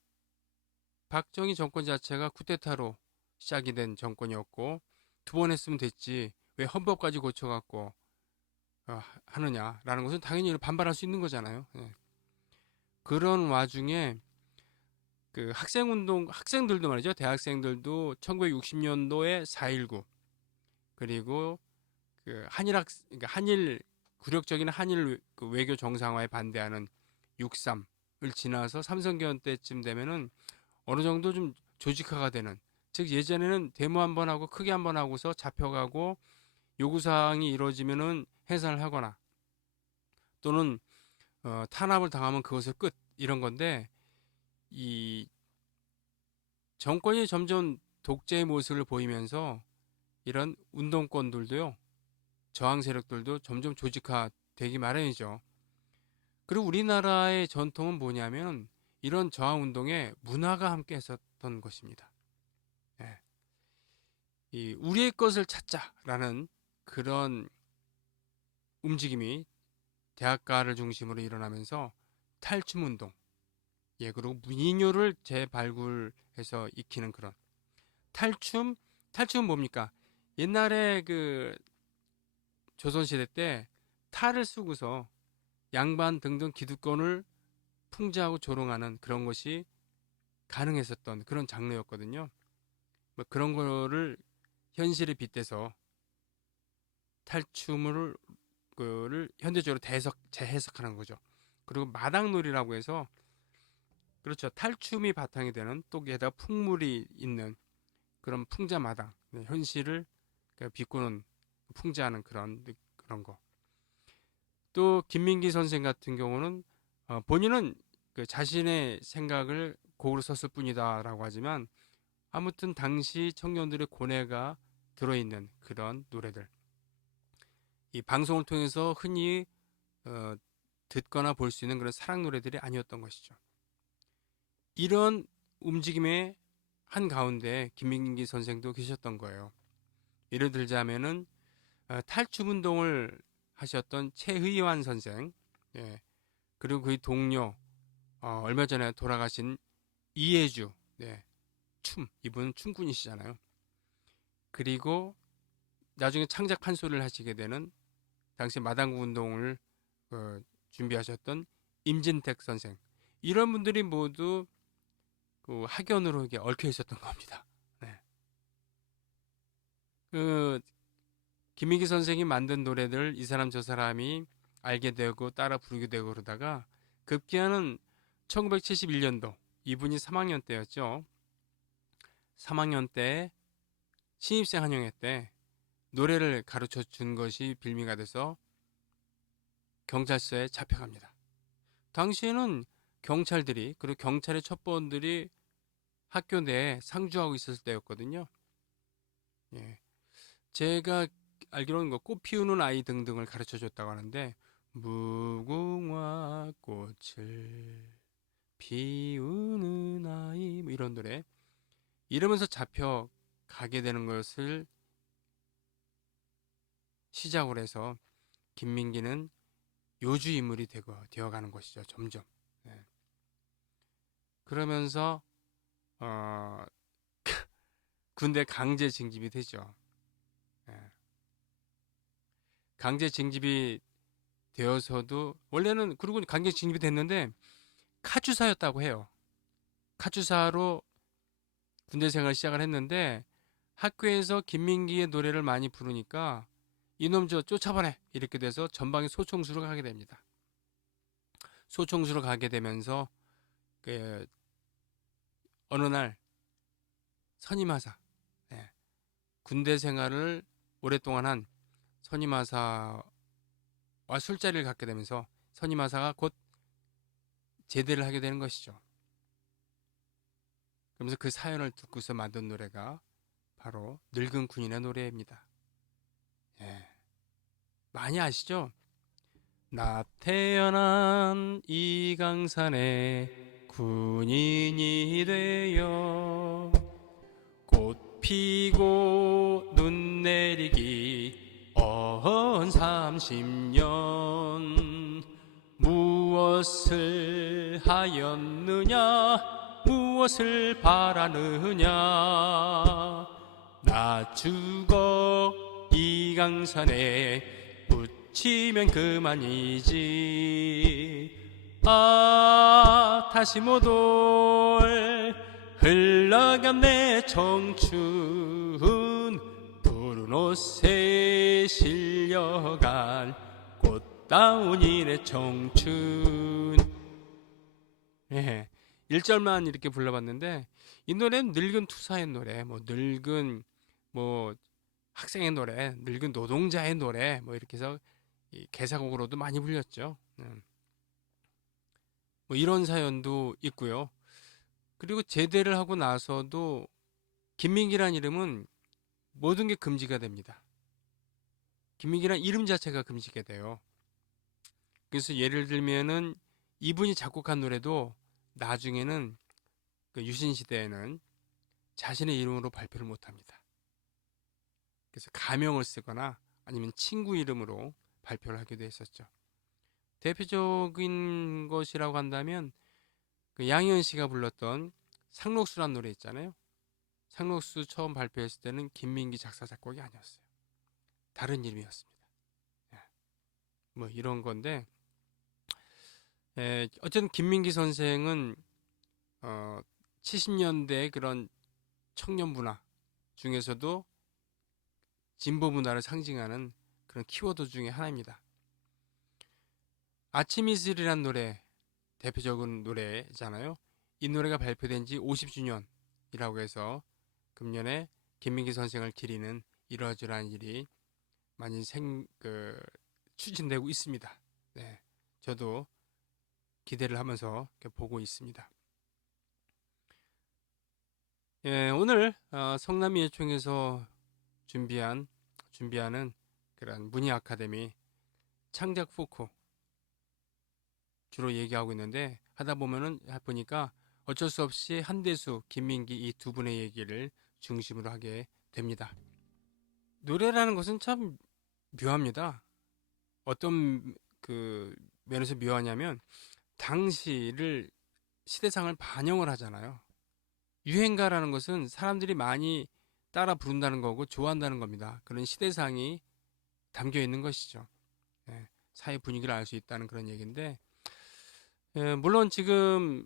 박정희 정권 자체가 쿠데타로 시작이 된 정권이었고 2번 했으면 됐지 왜 헌법까지 고쳐갖고 하느냐라는 것은 당연히 반발할 수 있는 거잖아요. 예. 그런 와중에 그 학생들도 말이죠. 대학생들도 1960년도에 4.19 그리고 그 그러니까 한일 굴욕적인 한일 그 외교 정상화에 반대하는 6.3을 지나서 삼성개헌 때쯤 되면은 어느 정도 좀 조직화가 되는, 즉 예전에는 데모 한번 하고 크게 한번 하고서 잡혀가고 요구사항이 이루어지면은 해산을 하거나 또는 탄압을 당하면 그것을 끝 이런 건데, 이 정권이 점점 독재의 모습을 보이면서 이런 운동권들도요, 저항 세력들도 점점 조직화되기 마련이죠. 그리고 우리나라의 전통은 뭐냐면 이런 저항 운동에 문화가 함께 했었던 것입니다. 예. 이 우리의 것을 찾자라는 그런 움직임이 대학가를 중심으로 일어나면서 탈춤 운동, 예, 그리고 민요를 재발굴해서 익히는 그런 탈춤은 뭡니까? 옛날에 그 조선시대 때 탈을 쓰고서 양반 등등 기득권을 풍자하고 조롱하는 그런 것이 가능했었던 그런 장르였거든요. 뭐 그런 거를 현실에 빗대서 탈춤을 그를 현대적으로 재해석하는 거죠. 그리고 마당놀이라고 해서, 그렇죠, 탈춤이 바탕이 되는 또 게다가 풍물이 있는 그런 풍자마당, 현실을 비꼬는 풍자하는 그런 거. 또 김민기 선생 같은 경우는 본인은 그 자신의 생각을 곡으로 썼을 뿐이다라고 하지만 아무튼 당시 청년들의 고뇌가 들어있는 그런 노래들, 이 방송을 통해서 흔히 듣거나 볼 수 있는 그런 사랑 노래들이 아니었던 것이죠. 이런 움직임의 한 가운데 김민기 선생도 계셨던 거예요. 예를 들자면은 탈춤 운동을 하셨던 최의완 선생, 예, 그리고 그의 동료 얼마 전에 돌아가신 이해주, 네, 이분은 춤꾼이시잖아요. 그리고 나중에 창작 판소리를 하시게 되는 당시 마당구 운동을 준비하셨던 임진택 선생, 이런 분들이 모두 그 학연으로 이렇게 얽혀 있었던 겁니다. 네. 그 김민기 선생이 만든 노래들 이 사람 저 사람이 알게 되고 따라 부르게 되고 그러다가 급기야는 1971년도 이분이 3학년 때였죠. 3학년 때 신입생 한영회 때 노래를 가르쳐 준 것이 빌미가 돼서 경찰서에 잡혀갑니다. 당시에는 경찰들이, 그리고 경찰의 첩보원들이 학교 내에 상주하고 있었을 때였거든요. 예. 제가 알기로는 꽃 피우는 아이 등등을 가르쳐 줬다고 하는데, 무궁화 꽃을 피우는 아이 뭐 이런 노래 이러면서 잡혀가게 되는 것을 시작으로 해서 김민기는 요주 인물이 되어가는 것이죠. 점점. 네. 그러면서 군대 강제 징집이 되죠. 네. 강제 징집이 되어서도 원래는, 그리고 강제 징집이 됐는데 카투사였다고 해요. 카투사로 군대 생활을 시작을 했는데 학교에서 김민기의 노래를 많이 부르니까 이놈 저 쫓아보내 이렇게 돼서 전방에 소총수로 가게 됩니다. 소총수로 가게 되면서 어느 날 선임하사, 네, 군대 생활을 오랫동안 한 선임하사와 술자리를 갖게 되면서 선임하사가 곧 제대를 하게 되는 것이죠. 그러면서 그 사연을 듣고서 만든 노래가 바로 늙은 군인의 노래입니다. 예. 많이 아시죠? 나 태어난 이 강산에 군인이 되어 꽃 피고 눈 내리기 30년 무엇을 하였느냐 무엇을 바라느냐 나 죽어 이 강산에 묻히면 그만이지 아 다시 못 올 흘러간 내 청춘 푸른 옷에 실려간 꽃다운 이내 청춘. 예, 1절만 이렇게 불러봤는데 이 노래는 늙은 투사의 노래, 뭐 늙은 뭐 학생의 노래, 늙은 노동자의 노래 뭐 이렇게 해서 이 개사곡으로도 많이 불렸죠. 뭐 이런 사연도 있고요. 그리고 제대를 하고 나서도 김민기란 이름은 모든 게 금지가 됩니다. 김민기란 이름 자체가 금지가 돼요. 그래서 예를 들면은 이분이 작곡한 노래도 나중에는 그 유신 시대에는 자신의 이름으로 발표를 못 합니다. 그래서 가명을 쓰거나 아니면 친구 이름으로 발표를 하기도 했었죠. 대표적인 것이라고 한다면 그 양희은 씨가 불렀던 상록수란 노래 있잖아요. 상록수 처음 발표했을 때는 김민기 작사 작곡이 아니었어요. 다른 이름이었습니다. 뭐 이런 건데 어쨌든 김민기 선생은 70년대 그런 청년 문화 중에서도 진보 문화를 상징하는 그런 키워드 중에 하나입니다. 아침 이슬이란 노래 대표적인 노래잖아요. 이 노래가 발표된 지 50주년이라고 해서 금년에 김민기 선생을 기리는 이러저러한 일이 많이 추진되고 있습니다. 네, 저도 기대를 하면서 보고 있습니다. 예, 오늘 성남예총에서 준비하는 그런 문희 아카데미 창작 포크 주로 얘기하고 있는데 하다 보니까 어쩔 수 없이 한대수, 김민기 이 두 분의 얘기를 중심으로 하게 됩니다. 노래라는 것은 참 묘합니다. 어떤 그 면에서 묘하냐면 당시를 시대상을 반영을 하잖아요. 유행가라는 것은 사람들이 많이 따라 부른다는 거고 좋아한다는 겁니다. 그런 시대상이 담겨 있는 것이죠. 예, 사회 분위기를 알 수 있다는 그런 얘기인데 물론 지금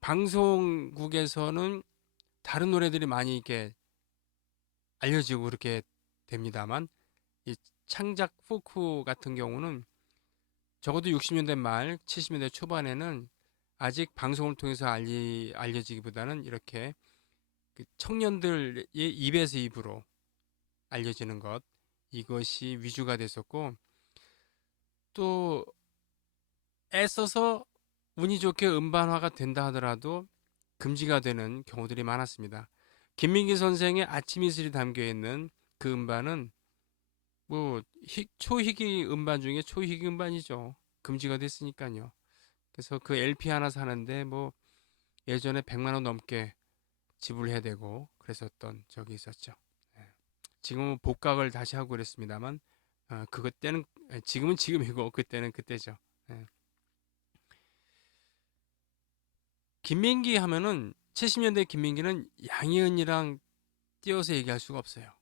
방송국에서는 다른 노래들이 많이 이렇게 알려지고 그렇게 됩니다만 이 창작 포크 같은 경우는 적어도 60년대 말 70년대 초반에는 아직 방송을 통해서 알려지기보다는 이렇게 그 청년들의 입에서 입으로 알려지는 것 이것이 위주가 됐었고 또 애써서 운이 좋게 음반화가 된다 하더라도 금지가 되는 경우들이 많았습니다. 김민기 선생의 아침 이슬이 담겨있는 그 음반은 뭐 초희귀 음반 중에 초희귀 음반이죠. 금지가 됐으니까요. 그래서 그 LP 하나 사는데 뭐 예전에 100만 원 넘게 지불해야 되고 그랬었던 적이 있었죠. 지금은 복각을 다시 하고 그랬습니다만 그때는 지금은 지금이고 그때는 그때죠. 김민기 하면은 70년대 김민기는 양희은이랑 띄어서 얘기할 수가 없어요.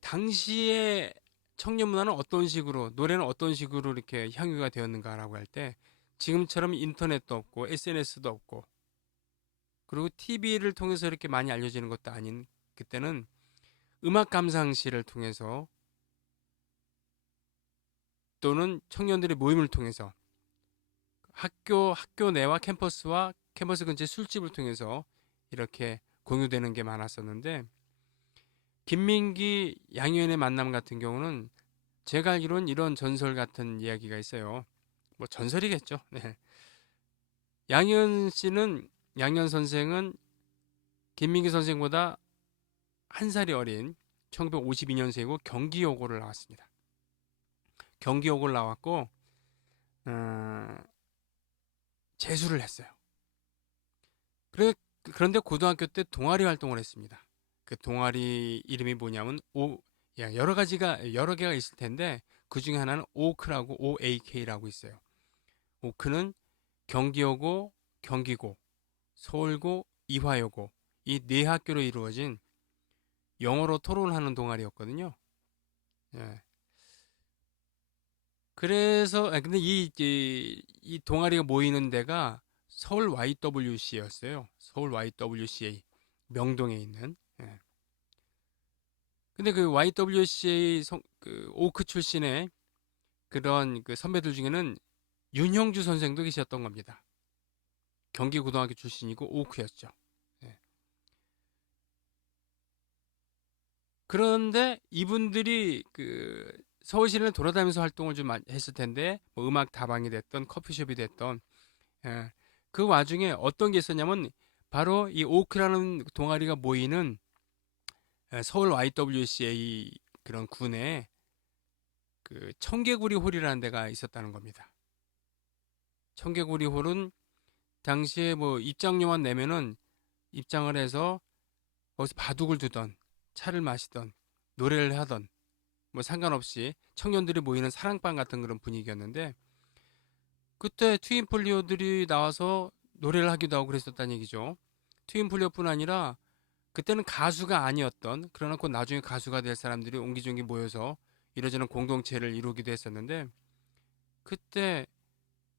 당시에 청년 문화는 어떤 식으로 노래는 어떤 식으로 이렇게 향유가 되었는가라고 할 때 지금처럼 인터넷도 없고 SNS도 없고 그리고 TV를 통해서 이렇게 많이 알려지는 것도 아닌 그때는 음악 감상실을 통해서 또는 청년들의 모임을 통해서 학교 내와 캠퍼스와 캠퍼스 근처 술집을 통해서 이렇게 공유되는 게 많았었는데 김민기, 양희은의 만남 같은 경우는 제가 알기로는 이런 전설 같은 이야기가 있어요. 뭐 전설이겠죠. 네. 양희은 선생은 김민기 선생보다 한 살이 어린 1952년생이고 경기여고를 나왔습니다. 경기여고를 나왔고 재수를 했어요. 그런데 고등학교 때 동아리 활동을 했습니다. 그 동아리 이름이 뭐냐면 여러 개가 있을 텐데 그 중에 하나는 오크라고 OAK라고 있어요. 오크는 경기여고, 경기고, 서울고, 이화여고 이 네 학교로 이루어진 영어로 토론하는 동아리였거든요. 예. 그래서 근데 이 동아리가 모이는 데가 서울 YWCA였어요. 서울 YWCA 명동에 있는. 예. 근데 그 YWCA 그 오크 출신의 그런 그 선배들 중에는 윤형주 선생도 계셨던 겁니다. 경기고등학교 출신이고 오크였죠. 예. 그런데 이분들이 그 서울시내를 돌아다니면서 활동을 좀 했을 텐데 뭐 음악 다방이 됐던 커피숍이 됐던 예. 그 와중에 어떤 게 있었냐면 바로 이 오크라는 동아리가 모이는 서울 YWCA 그런 군에 그 청개구리 홀이라는 데가 있었다는 겁니다. 청개구리 홀은 당시에 뭐 입장료만 내면은 입장을 해서 거기서 바둑을 두던 차를 마시던 노래를 하던 뭐 상관없이 청년들이 모이는 사랑방 같은 그런 분위기였는데 그때 트윈폴리오들이 나와서 노래를 하기도 하고 그랬었다는 얘기죠. 트윈폴리오뿐 아니라 그때는 가수가 아니었던 그러나 곧 나중에 가수가 될 사람들이 옹기종기 모여서 이러저런 공동체를 이루기도 했었는데 그때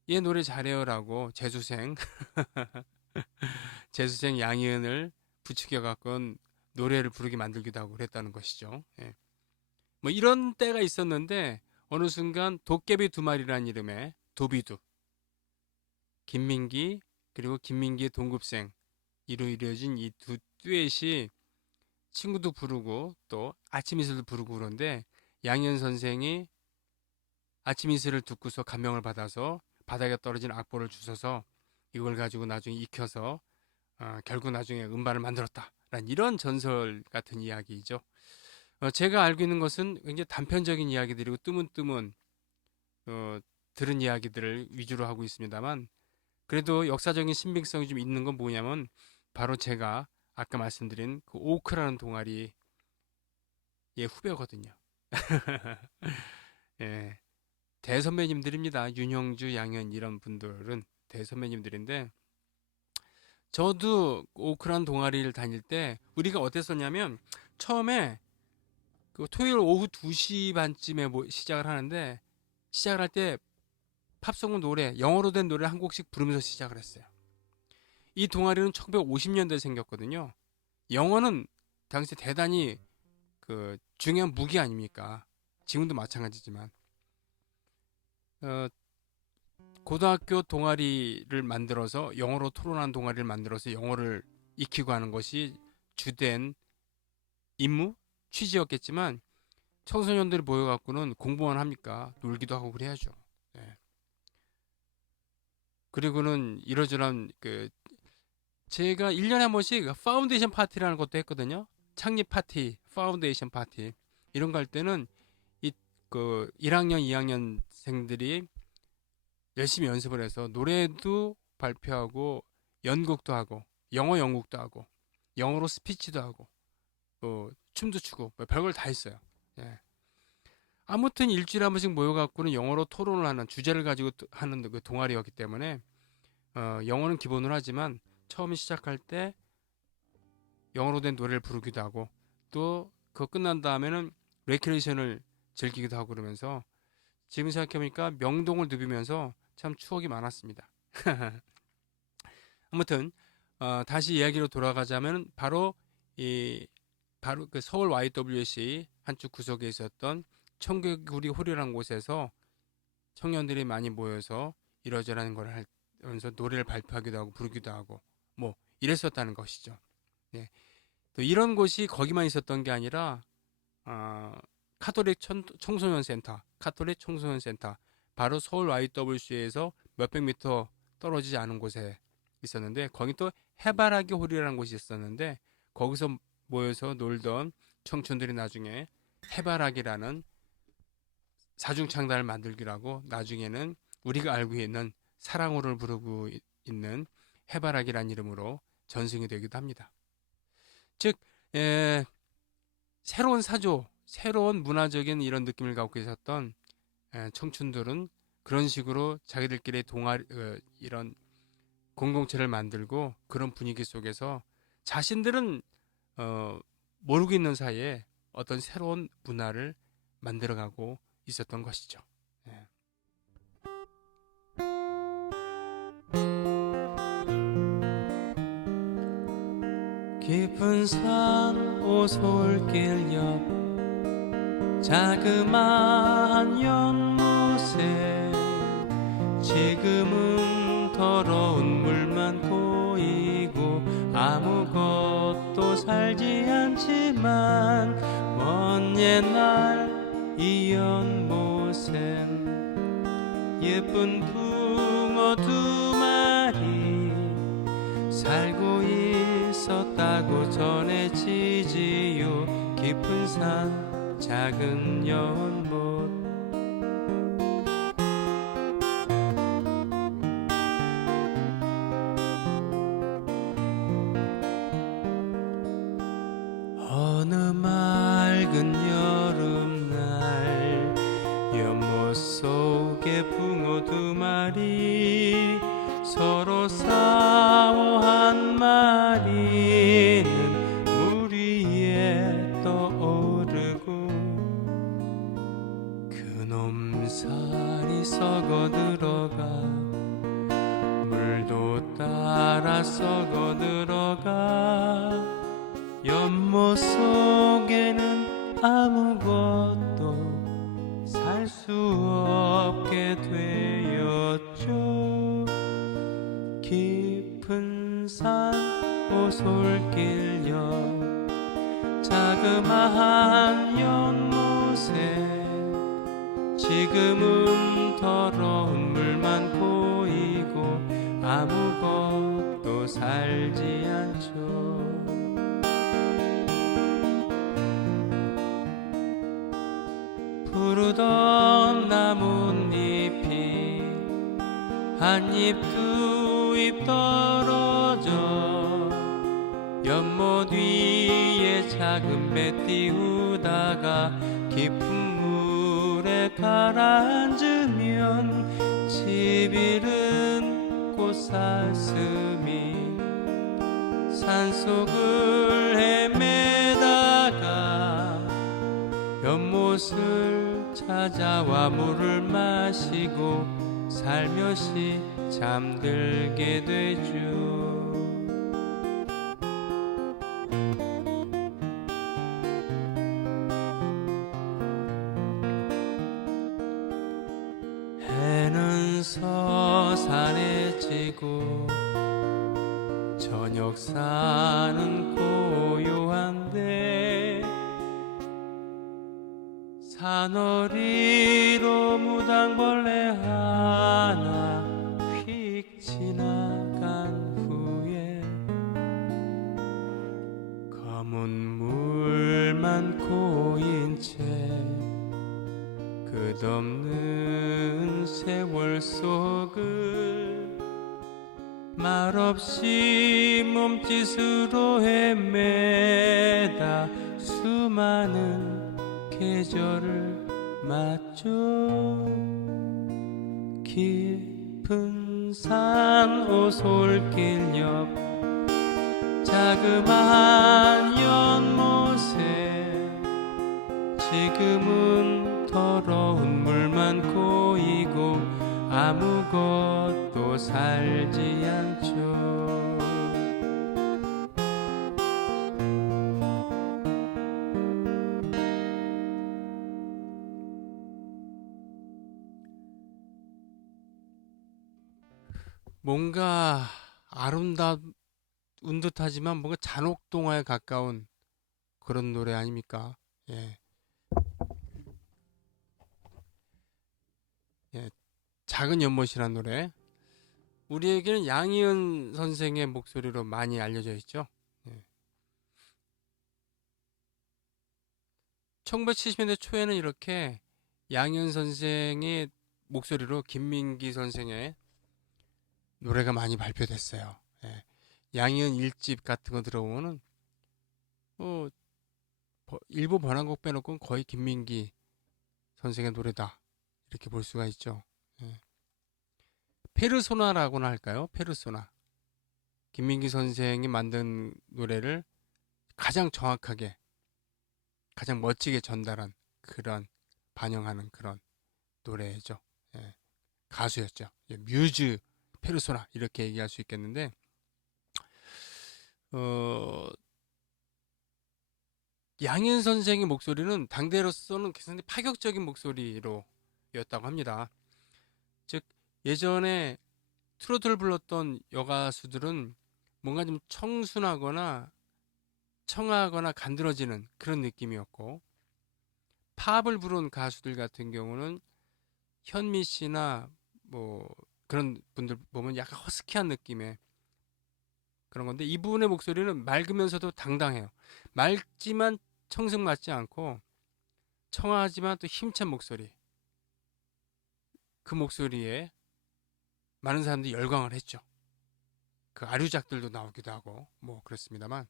얘 노래 잘해요라고 재수생 재수생 양희은을 부추겨 갖고 노래를 부르게 만들기도 하고 그랬다는 것이죠. 예. 뭐 이런 때가 있었는데 어느 순간 도깨비 두 마리라는 이름의 도비두 김민기 그리고 김민기의 동급생 이로 이루어진 이 두 듀엣이 친구도 부르고 또 아침 이슬도 부르고 그런데 양현 선생이 아침 이슬을 듣고서 감명을 받아서 바닥에 떨어진 악보를 주워서 이걸 가지고 나중에 익혀서 결국 나중에 음반을 만들었다라는 이런 전설 같은 이야기이죠. 제가 알고 있는 것은 굉장히 단편적인 이야기들이고 뜨문뜨문 들은 이야기들을 위주로 하고 있습니다만 그래도 역사적인 신빙성이 좀 있는 건 뭐냐면 바로 제가 아까 말씀드린 그 오크라는 동아리의 후배거든요. 예, 대선배님들입니다. 윤형주, 양현 이런 분들은 대선배님들인데 저도 오크라는 동아리를 다닐 때 우리가 어땠었냐면 처음에 그 토요일 오후 2시 반쯤에 시작을 하는데 시작을 할 때 팝송 노래, 영어로 된 노래 한 곡씩 부르면서 시작을 했어요. 이 동아리는 1950년대에 생겼거든요. 영어는 당시 대단히 그 중요한 무기 아닙니까? 지금도 마찬가지지만 고등학교 동아리를 만들어서 영어로 토론하는 동아리를 만들어서 영어를 익히고 하는 것이 주된 임무, 취지였겠지만 청소년들이 모여갖고는 공부만 합니까? 놀기도 하고 그래야죠. 네. 그리고는 이러저런 그 제가 1년에 한 번씩 파운데이션 파티라는 것도 했거든요. 창립 파티, 파운데이션 파티 이런 거 할 때는 이 그 1학년, 2학년생들이 열심히 연습을 해서 노래도 발표하고 연극도 하고 영어 연극도 하고 영어로 스피치도 하고 춤도 추고 뭐 별걸 다 했어요. 예. 아무튼 일주일에 한 번씩 모여갖고는 영어로 토론을 하는 주제를 가지고 하는 그 동아리였기 때문에 영어는 기본으로 하지만 처음 시작할 때 영어로 된 노래를 부르기도 하고 또 그거 끝난 다음에는 레크레이션을 즐기기도 하고 그러면서 지금 생각해보니까 명동을 누비면서 참 추억이 많았습니다. 아무튼 다시 이야기로 돌아가자면 바로 그 서울 YWC 한쪽 구석에 있었던 청개구리 홀이라는 곳에서 청년들이 많이 모여서 이러저러한 걸 하면서 노래를 발표하기도 하고 부르기도 하고 뭐 이랬었다는 것이죠. 네. 또 이런 곳이 거기만 있었던 게 아니라 카톨릭 청소년 센터 바로 서울 YWCA에서 몇백 미터 떨어지지 않은 곳에 있었는데 거기 또 해바라기 홀이라는 곳이 있었는데 거기서 모여서 놀던 청춘들이 나중에 해바라기라는 사중창단을 만들기로 하고 나중에는 우리가 알고 있는 사랑호를 부르고 있는 해바라기라는 이름으로 전승이 되기도 합니다. 즉 새로운 사조, 새로운 문화적인 이런 느낌을 갖고 있었던 청춘들은 그런 식으로 자기들끼리 동아리 이런 공동체를 만들고 그런 분위기 속에서 자신들은 모르고 있는 사이에 어떤 새로운 문화를 만들어가고 있었던 것이죠. 예. 깊은 산 오솔길 옆 자그마한 연못에 지금은 더러운 물만 고이고 아무것도 살지 않지만 먼 옛날 이 연못엔 예쁜 붕어 두 마리 살고 있었다고 전해지지요. 깊은 산 작은 연못 어느 맑은 여름날 연못 속에 붕어 두 마리 서로 싸워 한 마리는 물 위에 떠오르고 그놈 살이 썩어 들어가 물도 따라 썩어 들어가 연못 속에는 아무것도 살 수 없게 되었죠. 깊은 산 오솔길 옆 자그마한 연못에 지금은 더러운 물만 고이고 아무것도 살지 않죠. 푸르던 나뭇잎이 한 잎 두 잎 떨어져 연못 위에 작은 배 띄우다가 깊은 물에 가라앉으면 집 잃은 꽃사슴이 산속을 헤매다가 연못을 찾아와 물을 마시고 살며시 잠들게 되죠. 해는 서산에 지고 저녁사는 고요한데 산허리로 무당벌레 하나 휙 지나간 후에 검은 물만 고인 채 끝없는 세월 속을 말없이 몸짓으로 헤매다 수많은 계절을 맞죠. 깊은 산 오솔길 옆 자그마한 연못에 지금은 더러운 물만 고이고 아무것도 살지 않죠. 뭔가 아름다운 듯하지만 뭔가 잔혹동화에 가까운 그런 노래 아닙니까? 예. 예. 작은 연못이라는 노래. 우리에게는 양희은 선생의 목소리로 많이 알려져 있죠. 예. 1970년대 초에는 이렇게 양희은 선생의 목소리로 김민기 선생의 노래가 많이 발표됐어요. 예. 양희은 1집 같은 거 들어보면은 일부 번안곡 빼놓고는 거의 김민기 선생의 노래다 이렇게 볼 수가 있죠. 예. 페르소나라고나 할까요? 페르소나. 김민기 선생이 만든 노래를 가장 정확하게, 가장 멋지게 전달한 그런, 반영하는 그런 노래죠. 예. 가수였죠. 예, 뮤즈, 페르소나 이렇게 얘기할 수 있겠는데, 어, 양현 선생의 목소리는 당대로서는 굉장히 파격적인 목소리로 였다고 합니다. 즉 예전에 트로트를 불렀던 여가수들은 뭔가 좀 청순하거나 청아하거나 간드러지는 그런 느낌이었고, 팝을 부른 가수들 같은 경우는 현미 씨나 뭐 그런 분들 보면 약간 허스키한 느낌의 그런 건데, 이분의 목소리는 맑으면서도 당당해요. 맑지만 청승맞지 않고 청아하지만 또 힘찬 목소리. 그 목소리에 많은 사람들이 열광을 했죠. 그 아류작들도 나오기도 하고 뭐 그렇습니다만,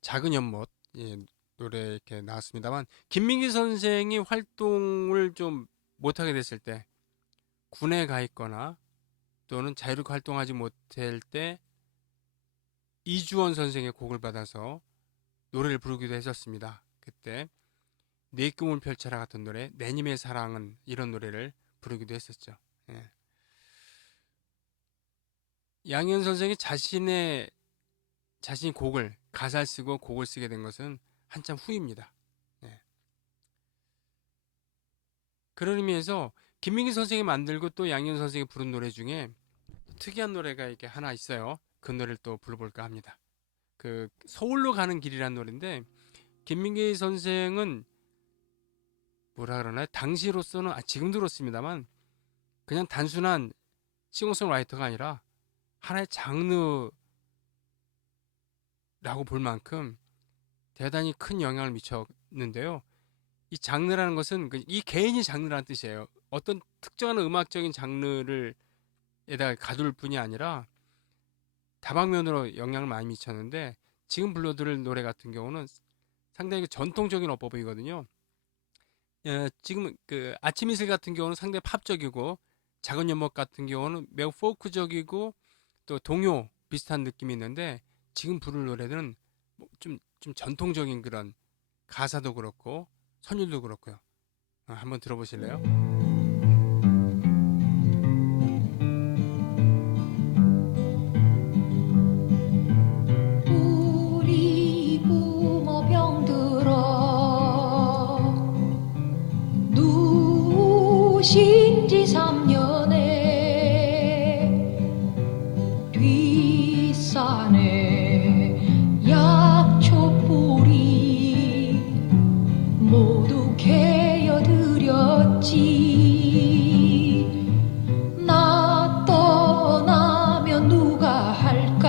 작은 연못, 예, 노래 이렇게 나왔습니다만, 김민기 선생이 활동을 좀 못하게 됐을 때, 군에 가 있거나 또는 자유롭게 활동하지 못할 때 이주원 선생의 곡을 받아서 노래를 부르기도 했었습니다. 그때 내 꿈을 펼쳐라 같은 노래, 내님의 사랑은 이런 노래를 부르기도 했었죠. 예. 양현 선생이 자신이 곡을 가사를 쓰고 곡을 쓰게 된 것은 한참 후입니다. 예. 그런 의미에서 김민기 선생이 만들고 또 양현 선생이 부른 노래 중에 특이한 노래가 이렇게 하나 있어요. 그 노래를 또 불러볼까 합니다. 그 서울로 가는 길이라는 노래인데, 김민기 선생은 뭐라 그러나요? 당시로서는, 지금도 그렇습니다만, 그냥 단순한 싱어송라이터가 아니라 하나의 장르라고 볼 만큼 대단히 큰 영향을 미쳤는데요. 이 장르라는 것은 이 개인이 장르라는 뜻이에요. 어떤 특정한 음악적인 장르를 에다가 가둘 뿐이 아니라 다방면으로 영향을 많이 미쳤는데, 지금 불러들을 노래 같은 경우는 상당히 전통적인 어법이거든요. 지금 그 아침 이슬 같은 경우는 상당히 팝적이고, 작은 연못 같은 경우는 매우 포크적이고 또 동요 비슷한 느낌이 있는데, 지금 부를 노래들은 좀 전통적인 그런 가사도 그렇고 선율도 그렇고요. 한번 들어보실래요? 우리 부모 병들어 누우신 지 3년에 뒷산에 약초뿌리 모두 개어드렸지. 나 떠나면 누가 할까?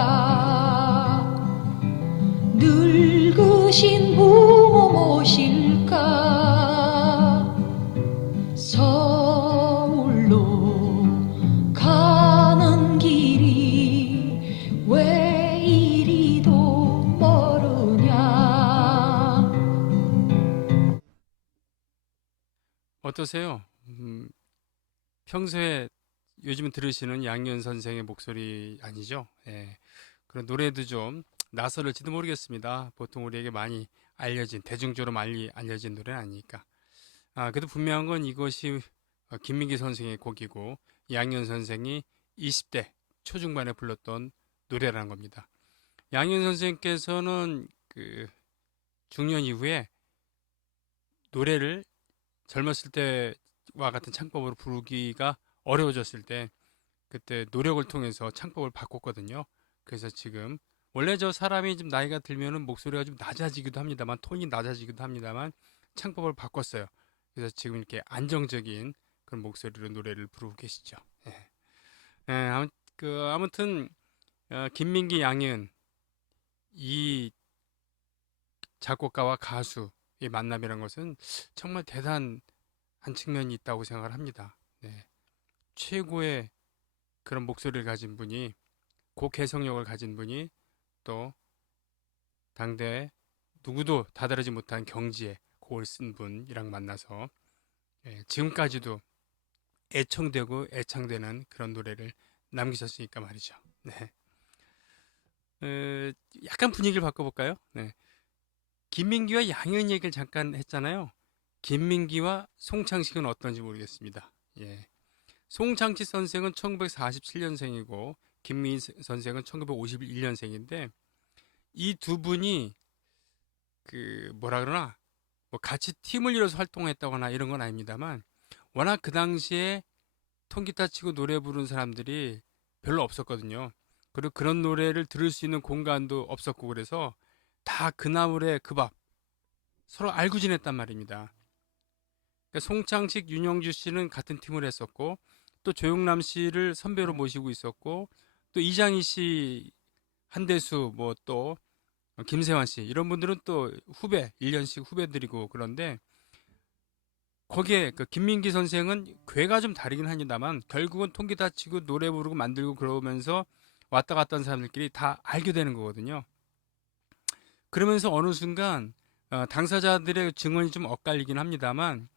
늙으신 부모 모실까? 서울로 가는 길이 왜 이리도 멀으냐. 어떠세요? 평소에 요즘 들으시는 양현 선생의 목소리 아니죠? 예. 그런 노래도 좀 낯설을지도 모르겠습니다. 보통 우리에게 많이 알려진, 대중적으로 많이 알려진 노래는 아니니까. 그래도 분명한 건 이것이 김민기 선생의 곡이고, 양현 선생이 20대 초중반에 불렀던 노래라는 겁니다. 양현 선생께서는 그 중년 이후에 노래를 젊었을 때와 같은 창법으로 부르기가 어려워졌을 때, 그때 노력을 통해서 창법을 바꿨거든요. 그래서 지금 원래 저 사람이 좀 나이가 들면은 목소리가 좀 낮아지기도 합니다만, 톤이 낮아지기도 합니다만, 창법을 바꿨어요. 그래서 지금 이렇게 안정적인 그런 목소리로 노래를 부르고 계시죠. 예. 예, 아무튼 김민기, 양현 이 작곡가와 가수의 만남이란 것은 정말 대단한 측면이 있다고 생각을 합니다. 네. 최고의 그런 목소리를 가진 분이, 곡 개성력을 가진 분이, 또 당대 누구도 다다르지 못한 경지에 곡을 쓴 분이랑 만나서 예, 지금까지도 애청되고 애창되는 그런 노래를 남기셨으니까 말이죠. 네. 약간 분위기를 바꿔볼까요? 네. 김민기와 양현 얘기를 잠깐 했잖아요. 김민기와 송창식은 어떤지 모르겠습니다. 예. 송창식 선생은 1947년생이고 김민기 선생은 1951년생인데 이 두 분이 그 뭐라 그러나 뭐 같이 팀을 이뤄서 활동했다거나 이런 건 아닙니다만 워낙 그 당시에 통기타 치고 노래 부르는 사람들이 별로 없었거든요. 그리고 그런 노래를 들을 수 있는 공간도 없었고 그래서 다 그나물의 그 밥 서로 알고 지냈단 말입니다. 그러니까 송창식, 윤영주 씨는 같은 팀을 했었고 또 조용남 씨를 선배로 모시고 있었고 또 이장희 씨, 한대수 뭐 또 김세환 씨 이런 분들은 또 후배 1년씩 후배들이고 그런데 거기에 그 김민기 선생은 괴가 좀 다르긴 합니다만 결국은 통기타 치고 노래 부르고 만들고 그러면서 왔다 갔다 한 사람들끼리 다 알게 되는 거거든요. 그러면서 어느 순간 당사자들의 증언이 좀 엇갈리긴 합니다만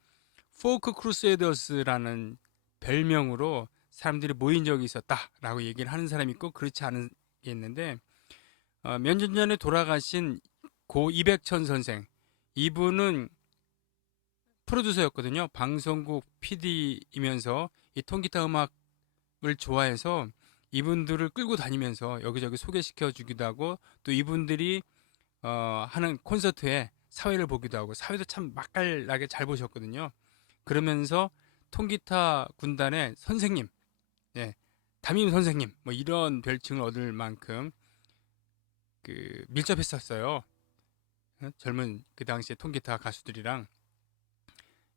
포크 크루세이더스라는 별명으로 사람들이 모인 적이 있었다라고 얘기를 하는 사람이 있고 그렇지 않은 게 있는데 몇 년 전에 돌아가신 고 이백천 선생 이분은 프로듀서였거든요. 방송국 PD이면서 이 통기타 음악을 좋아해서 이분들을 끌고 다니면서 여기저기 소개시켜 주기도 하고 또 이분들이 하는 콘서트에 사회를 보기도 하고 사회도 참 맛깔나게 잘 보셨거든요. 그러면서 통기타 군단의 선생님, 예, 담임 선생님 뭐 이런 별칭을 얻을 만큼 그 밀접했었어요. 젊은 그 당시에 통기타 가수들이랑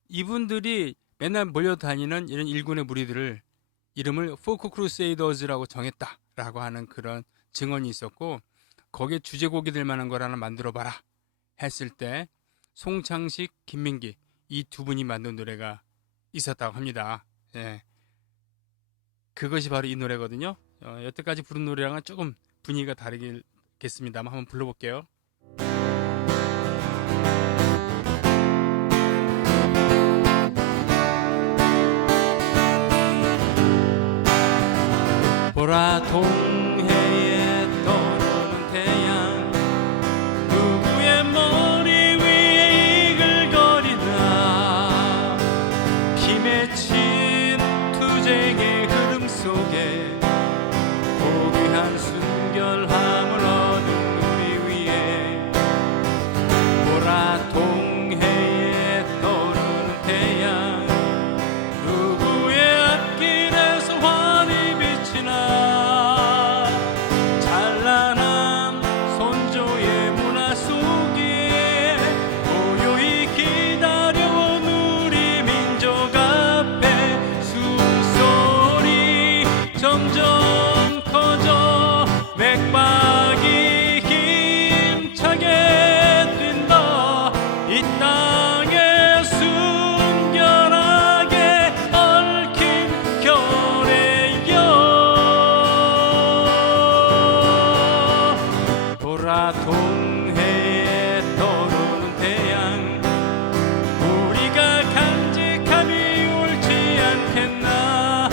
이분들이 맨날 몰려다니는 이런 일군의 무리들을 이름을 포크 크루세이더즈라고 정했다라고 하는 그런 증언이 있었고 거기에 주제곡이 될 만한 걸 하나 만들어봐라 했을 때 송창식, 김민기 이 두 분이 만든 노래가 있었다고 합니다. 예. 그것이 바로 이 노래거든요. 여태까지 부른 노래랑은 조금 분위기가 다르겠습니다만 한번 불러볼게요. 보라 동해에 떠오르는 태양 누구의 머리 위에 이글거리나 피 맺힌 투쟁의 흐름 속에 고귀한 순결함을 얻은 우리 위에 보라 동해에 떠오르는 태양 누구의 앞길에서 환히 비치나 찬란한 선조의 문화 속에 고요히 기다려온 우리 민족 앞에 숨소리 점점 커져 맥박이 힘차게 뛴다 이 땅에 순결하게 얽힌 결의여 보라 동해에 떠오르는 태양 우리가 간직함이 옳지 않겠나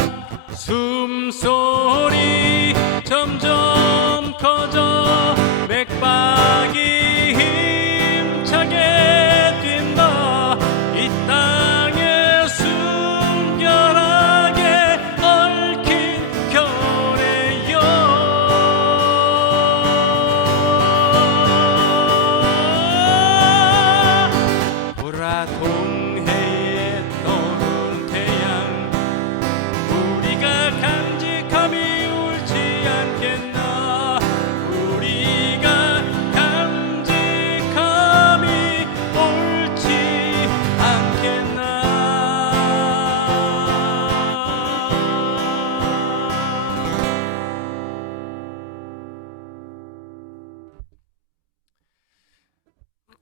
숨소리 점점 커져 맥박이 힘차게 뛴다 이 땅에 순결하게 얽힌 결의여 보라 동해에 떠오르는 태양 우리가 간직함이 옳지 않겠나 우리가 간직함이 옳지 않겠나.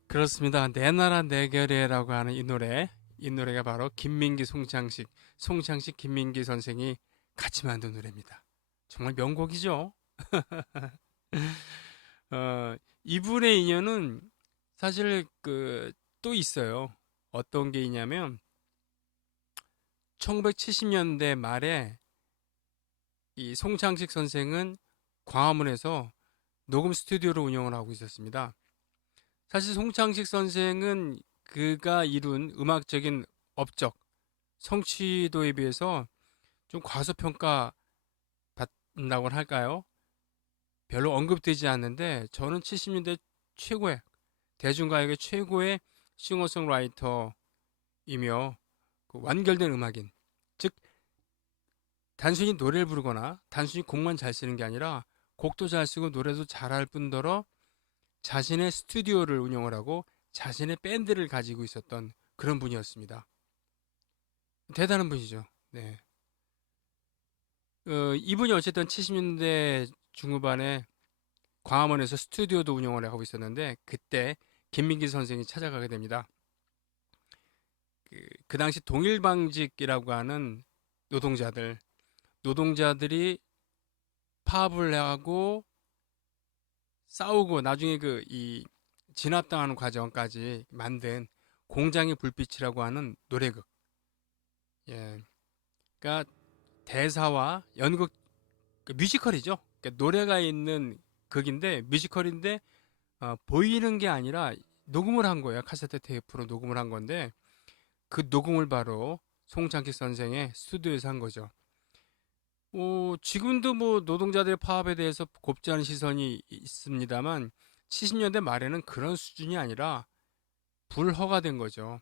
그렇습니다. 내 나라 내 결의라고 하는 이 노래가 바로 김민기, 송창식, 김민기 선생이 같이 만든 노래입니다. 정말 명곡이죠. 이분의 인연은 사실 그 또 있어요. 어떤 게 있냐면 1970년대 말에 이 송창식 선생은 광화문에서 녹음 스튜디오를 운영을 하고 있었습니다. 사실 송창식 선생은 그가 이룬 음악적인 업적, 성취도에 비해서 좀 과소평가 받는다고 할까요? 별로 언급되지 않는데 저는 70년대 최고의 대중가요계 최고의 싱어송라이터이며 그 완결된 음악인, 즉 단순히 노래를 부르거나 단순히 곡만 잘 쓰는 게 아니라 곡도 잘 쓰고 노래도 잘할 뿐더러 자신의 스튜디오를 운영을 하고 자신의 밴드를 가지고 있었던 그런 분이었습니다. 대단한 분이죠. 네. 이분이 어쨌든 70년대 중후반에 광화문에서 스튜디오도 운영을 하고 있었는데 그때 김민기 선생이 찾아가게 됩니다. 그 당시 동일방직이라고 하는 노동자들이 파업을 하고 싸우고 나중에 그 이 진압당하는 과정까지 만든 공장의 불빛이라고 하는 노래극. 예. 그러니까 대사와 연극, 그 뮤지컬이죠. 그러니까 노래가 있는 극인데 뮤지컬인데 보이는 게 아니라 녹음을 한 거예요. 카세트 테이프로 녹음을 한 건데 그 녹음을 바로 송창식 선생의 스튜디오에서 한 거죠. 지금도 뭐 노동자들의 파업에 대해서 곱지 않은 시선이 있습니다만 70년대 말에는 그런 수준이 아니라 불허가된 거죠.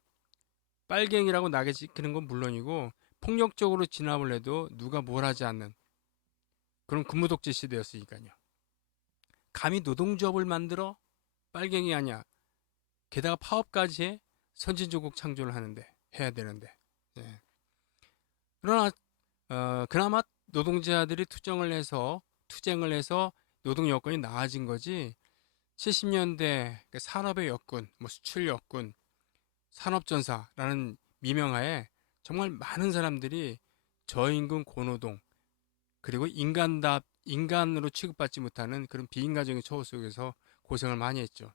빨갱이라고 낙에 찍히는 건 물론이고 폭력적으로 진압을 해도 누가 뭘 하지 않는 그런 근무독재 시대였으니까요. 감히 노동조합을 만들어 빨갱이 아니야. 게다가 파업까지 해 선진조국 창조를 하는데 해야 되는데. 예. 그러나 그나마 노동자들이 투쟁을 해서 노동 여건이 나아진 거지. 70년대 산업의 여건, 뭐 수출 여건, 산업전사라는 미명하에 정말 많은 사람들이 저임금 고노동 그리고 인간으로 취급받지 못하는 그런 비인간적인 처우 속에서 고생을 많이 했죠.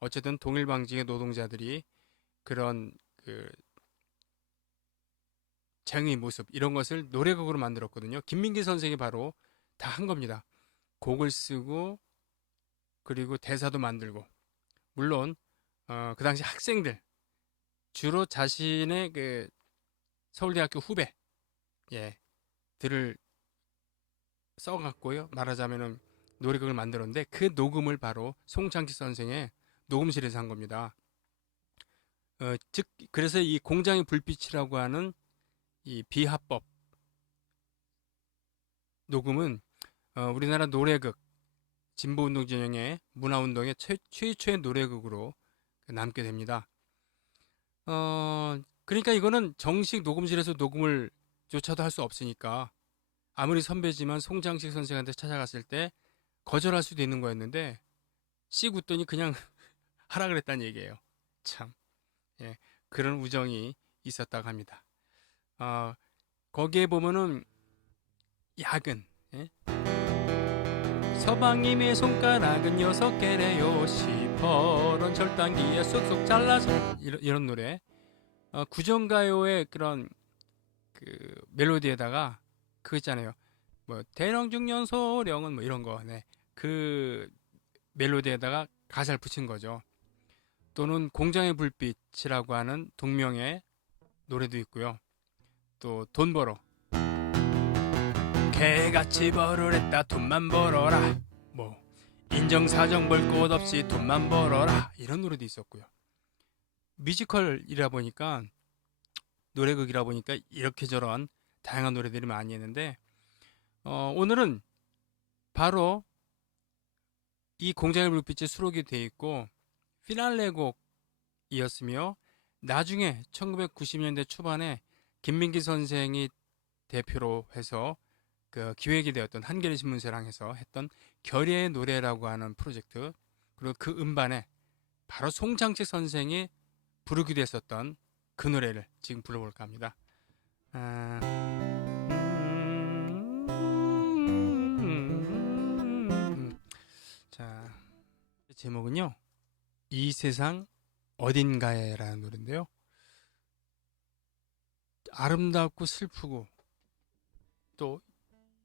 어쨌든 동일방직의 노동자들이 그런 그 쟁의 모습 이런 것을 노래곡으로 만들었거든요. 김민기 선생이 바로 다 한 겁니다. 곡을 쓰고 그리고 대사도 만들고 물론 그 당시 학생들 주로 자신의 그 서울대학교 후배 들을 써갖고요. 말하자면은 노래극을 만들었는데 그 녹음을 바로 송창식 선생의 녹음실에서 한 겁니다. 즉 그래서 이 공장의 불빛이라고 하는 이 비합법 녹음은 우리나라 노래극 진보운동 진영의 문화운동의 최초의 노래극으로 남게 됩니다. 그러니까 이거는 정식 녹음실에서 녹음을 조차도 할 수 없으니까 아무리 선배지만 송창식 선생한테 찾아갔을 때 거절할 수도 있는 거였는데 씩 웃더니 그냥 하라 그랬다는 얘기예요. 참 그런 우정이 있었다고 합니다. 거기에 보면은 야근 서방님의 손가락은 6개래요. 시퍼런 절단기에 쏙쏙 잘라서 이런 노래 구정가요의 그런 그 멜로디에다가 그거 있잖아요. 뭐 대령중년 소령은 뭐 이런 거 그 멜로디에다가 가사를 붙인 거죠. 또는 공장의 불빛이라고 하는 동명의 노래도 있고요. 또 돈 벌어 개같이 벌을 했다 돈만 벌어라 뭐 인정사정 볼 곳 없이 돈만 벌어라 이런 노래도 있었고요. 뮤지컬이라 보니까 노래극이라 보니까 이렇게 저런 다양한 노래들이 많이 했는데 오늘은 바로 이 공장의 불빛이 수록이 돼 있고 피날레 곡이었으며 나중에 1990년대 초반에 김민기 선생이 대표로 해서 그 기획이 되었던 한겨레 신문사랑 해서 했던 결의의 노래라고 하는 프로젝트 그리고 그 음반에 바로 송창식 선생이 부르기도 했었던 그 노래를 지금 불러볼까 합니다. 자, 제목은요 이 세상 어딘가에라는 노래인데요. 아름답고 슬프고 또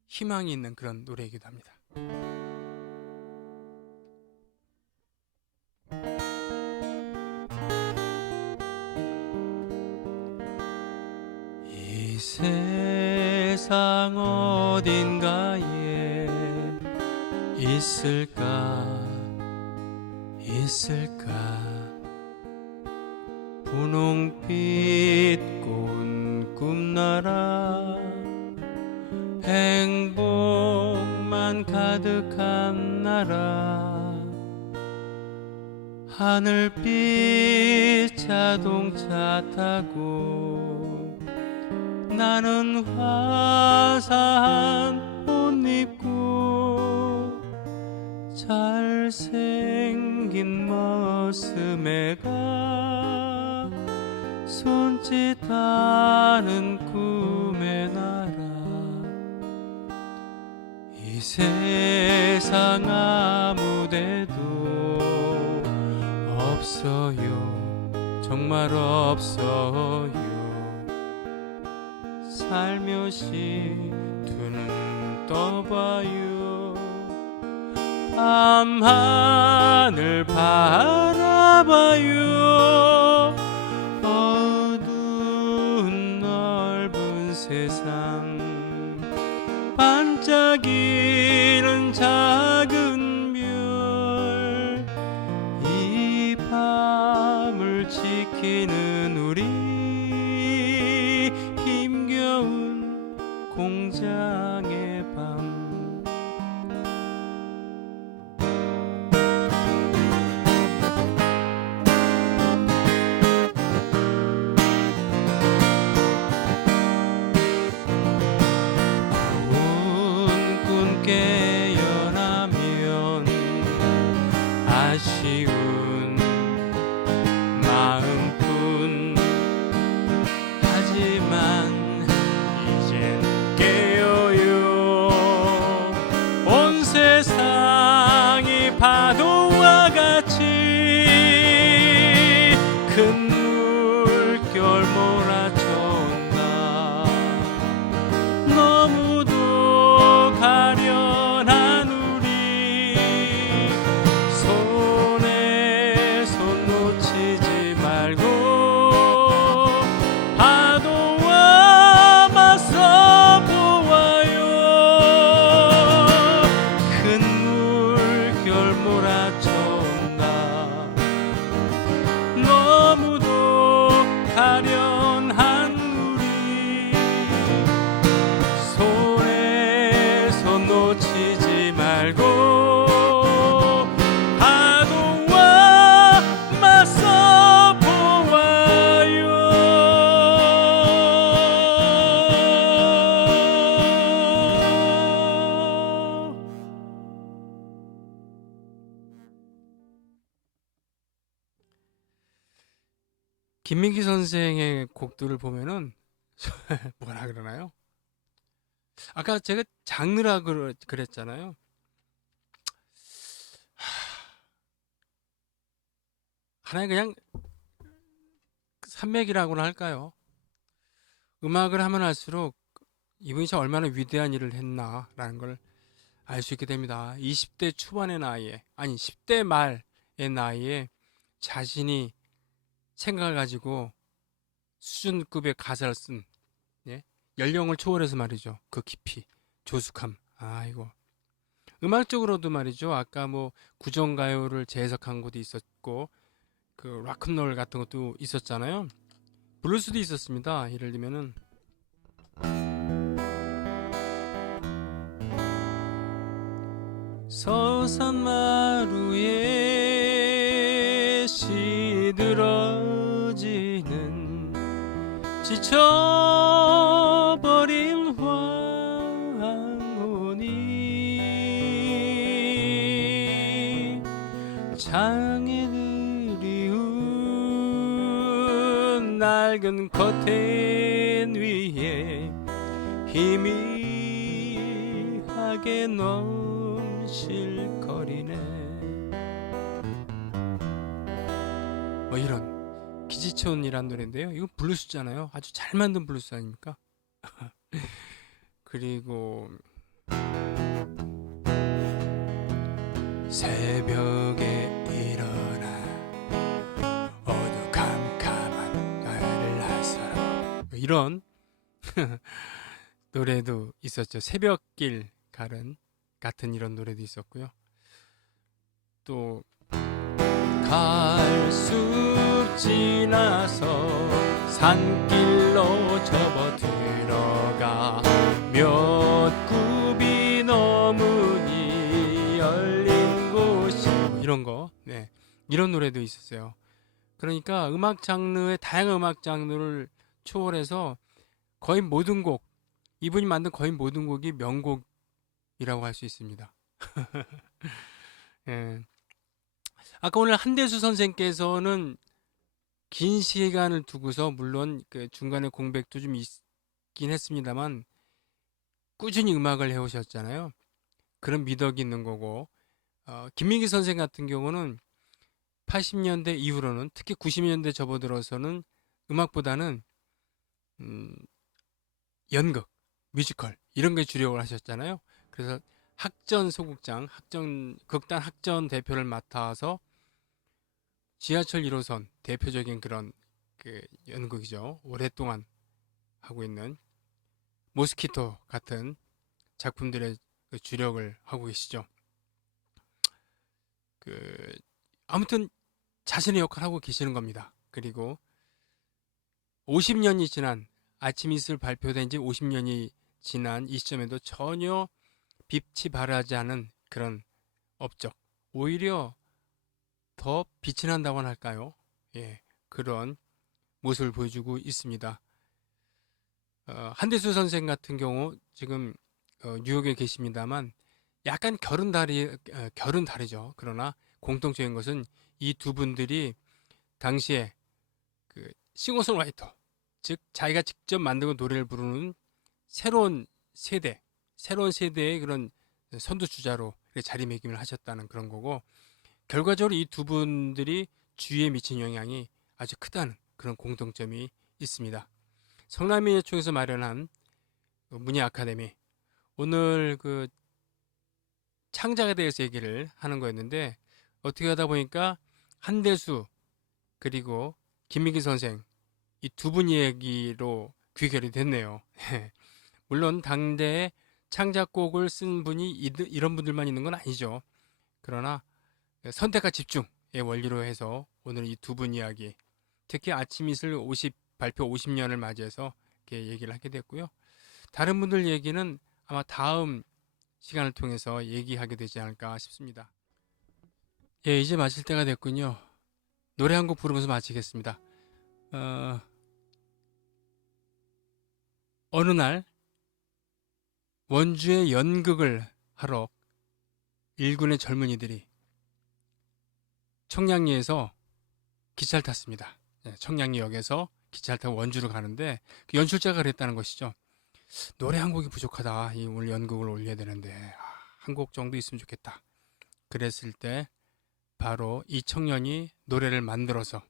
희망이 있는 그런 노래이기도 합니다. 이 세상 어딘가에 있을까 분홍빛 고운 꿈나라 행복만 가득한 나라 하늘빛 자동차 타고 나는 화사한 옷 입고 잘생긴 머슴애가 손짓하는 꿈의 나라 이 세상 아무데도 없어요 정말 없어요 살며시 두 눈 떠봐요 밤하늘 바라봐요 어두운 넓은 세상 반짝이는 작은 별 이 밤을 지키는 우리 힘겨운 공장의 밤 깨어나면 아쉬운 마음뿐 하지만 이젠 깨어요 온 세상이 파도와 같이 큰 물결 몰아쳐온다 너무도 가련한 우리 손에 손 놓치지 말고 파도와 맞서 보아요 큰 물결 몰아쳐온다 너무도 가련한 우리 손에 손 놓치지 말고 파도와 맞서 보아요 김민기 선생의 곡들을 보면은 뭐라 그러나요? 아까 제가 장르라 그랬잖아요. 하나의 그냥 산맥이라고나 할까요? 음악을 하면 할수록 이분이 참 얼마나 위대한 일을 했나라는 걸 알 수 있게 됩니다. 20대 초반의 나이에, 아니 10대 말의 나이에 자신이 생각을 가지고 수준급의 가사를 쓴 예? 연령을 초월해서 말이죠. 그 깊이, 조숙함. 이거 음악적으로도 말이죠. 아까 뭐 구정가요를 재해석한 것도 있었고 그 락큰롤 같은 것도 있었잖아요. 블루스도 있었습니다. 예를 들면은 서산마루에 시들어지는 지쳐버린 황혼이 장에 그리운 낡은 커튼 위에 희미하게 넘실거리네. 뭐 이런 지지촌이란 노래인데요. 이거 블루스잖아요. 아주 잘 만든 블루스 아닙니까? 그리고 새벽에 일어나 어두컴컴한 나를 나서라, 이런 노래도 있었죠. 새벽길 가른 같은 이런 노래도 있었고요. 또 갈숲 지나서 산길로 접어들어가 몇 굽이 넘으니 열린 곳이, 이런 거, 네, 이런 노래도 있었어요. 그러니까 음악 장르의 다양한 음악 장르를 초월해서 거의 모든 곡, 이분이 만든 거의 모든 곡이 명곡이라고 할 수 있습니다. 예. 아까 오늘 한대수 선생께서는 긴 시간을 두고서, 물론 그 중간에 공백도 좀 있긴 했습니다만 꾸준히 음악을 해오셨잖아요. 그런 미덕이 있는 거고, 김민기 선생 같은 경우는 80년대 이후로는, 특히 90년대 접어들어서는 음악보다는 연극, 뮤지컬 이런 게 주력을 하셨잖아요. 그래서 학전 소극장, 극단 학전 대표를 맡아서 지하철 1호선 대표적인 그런 그 연극이죠. 오랫동안 하고 있는 모스키토 같은 작품들의 그 주력을 하고 계시죠. 아무튼 자신의 역할을 하고 계시는 겁니다. 그리고 50년이 지난, 아침 이슬 발표된 지 50년이 지난 이 시점에도 전혀 빛이 바라지 않은 그런 업적, 오히려 더 빛이 난다고 할까요? 예, 그런 모습을 보여주고 있습니다. 한대수 선생 같은 경우 지금 뉴욕에 계십니다만 약간 결은 다르죠. 그러나 공통적인 것은 이 두 분들이 당시에 그 싱어송라이터, 즉 자기가 직접 만들고 노래를 부르는 새로운 세대의 그런 선두주자로 자리매김을 하셨다는 그런 거고, 결과적으로 이 두 분들이 주위에 미친 영향이 아주 크다는 그런 공통점이 있습니다. 성남민예총에서 마련한 문예 아카데미, 오늘 그 창작에 대해서 얘기를 하는 거였는데 어떻게 하다 보니까 한대수 그리고 김민기 선생, 이 두 분 얘기로 귀결이 됐네요. 물론 당대에 창작곡을 쓴 분이 이런 분들만 있는 건 아니죠. 그러나 선택과 집중의 원리로 해서 오늘 이 두 분 이야기, 특히 아침 이슬 발표 50년을 맞이해서 이렇게 얘기를 하게 됐고요. 다른 분들 얘기는 아마 다음 시간을 통해서 얘기하게 되지 않을까 싶습니다. 예, 이제 마칠 때가 됐군요. 노래 한 곡 부르면서 마치겠습니다. 어느 날 원주에 연극을 하러 일군의 젊은이들이 청량리에서 기차를 탔습니다. 청량리역에서 기차를 타고 원주로 가는데 그 연출자가 그랬다는 것이죠. 노래 한 곡이 부족하다. 오늘 연극을 올려야 되는데 한 곡 정도 있으면 좋겠다. 그랬을 때 바로 이 청년이 노래를 만들어서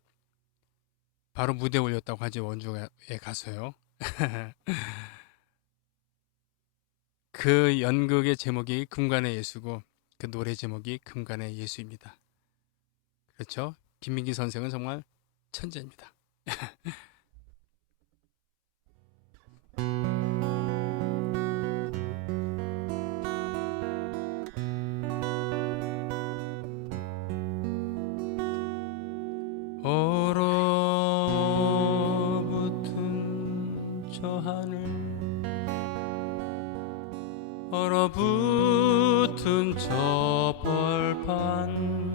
바로 무대에 올렸다고 하지, 원주에 가서요. 그 연극의 제목이 금관의 예수고 그 노래 제목이 금관의 예수입니다. 그렇죠? 김민기 선생은 정말 천재입니다. 얼어붙은 저 하늘, 얼어붙은 저 벌판,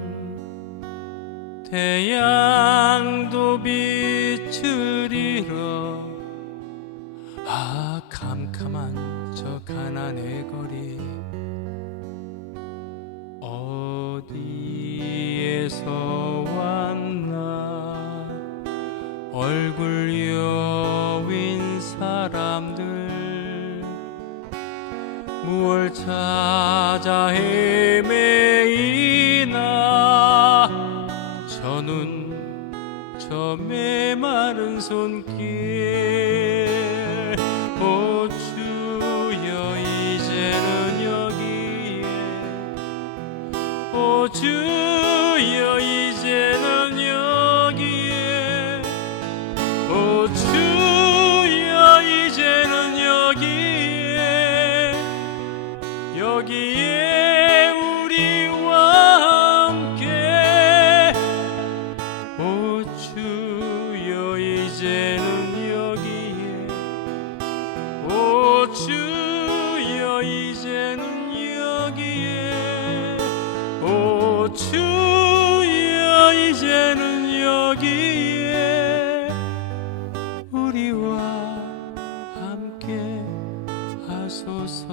태양도 빛을 잃어 캄캄한 저 가난의 거리, 어디에서 왔나 얼굴 여윈 사람들, 무얼 찾아 헤매이나, 저 눈 저 매만 마른 손길 오 주여 이제는 여기에 오 주여 이제는 여기에 오 주여 이제는 여기에 우리와 함께 오 주여 이제는 여기에 오 주여 이제는 여기에 오 주여 이제는 여기에 우리와 함께 하소서.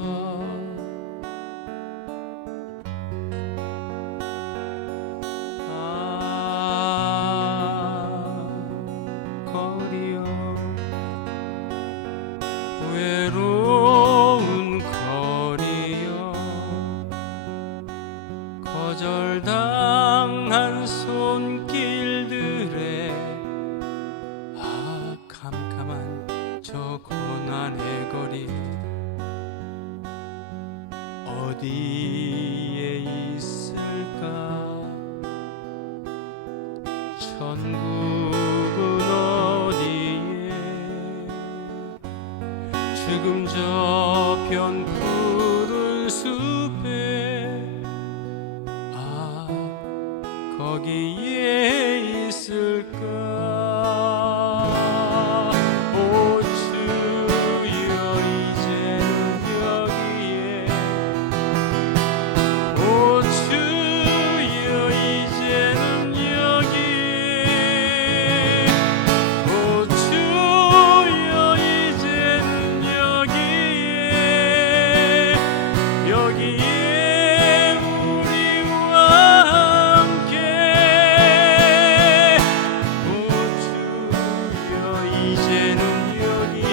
거리여 외로운 거리여 거절당한 손길들에 캄캄한 저 고난의 거리 어디에 있을까 천국은 어디에 죽음 저편 푸른 숲에 거기에 있을까 오 주여 이제는 여기에 오 주여 이제는 여기에 오 주여 이제는 여기에 우리와 함께 오 주여 이제는 여기에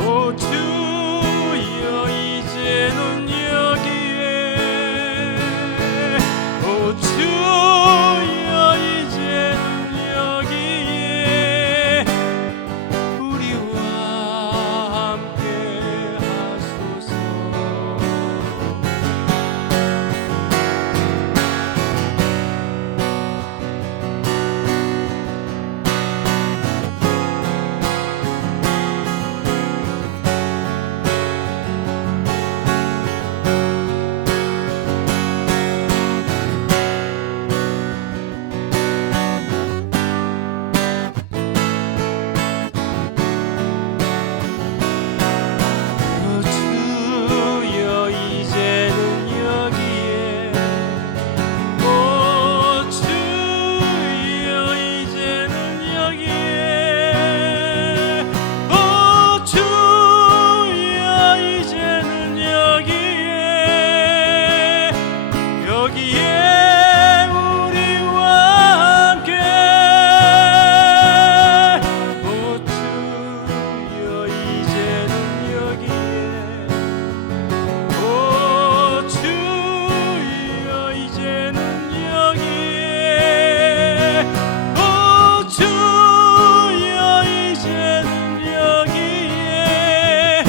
오 주여 이제는 여기에 오 주여 이제는 여기에 우리와 함께 하소서. 오 주여 이제는 여기에 오 주여 이제는 여기에 오 주여 이제는 여기에 우리와 함께 오 주여 이제는 여기에 오 주여 이제는 여기에 오 주여 이제는 여기에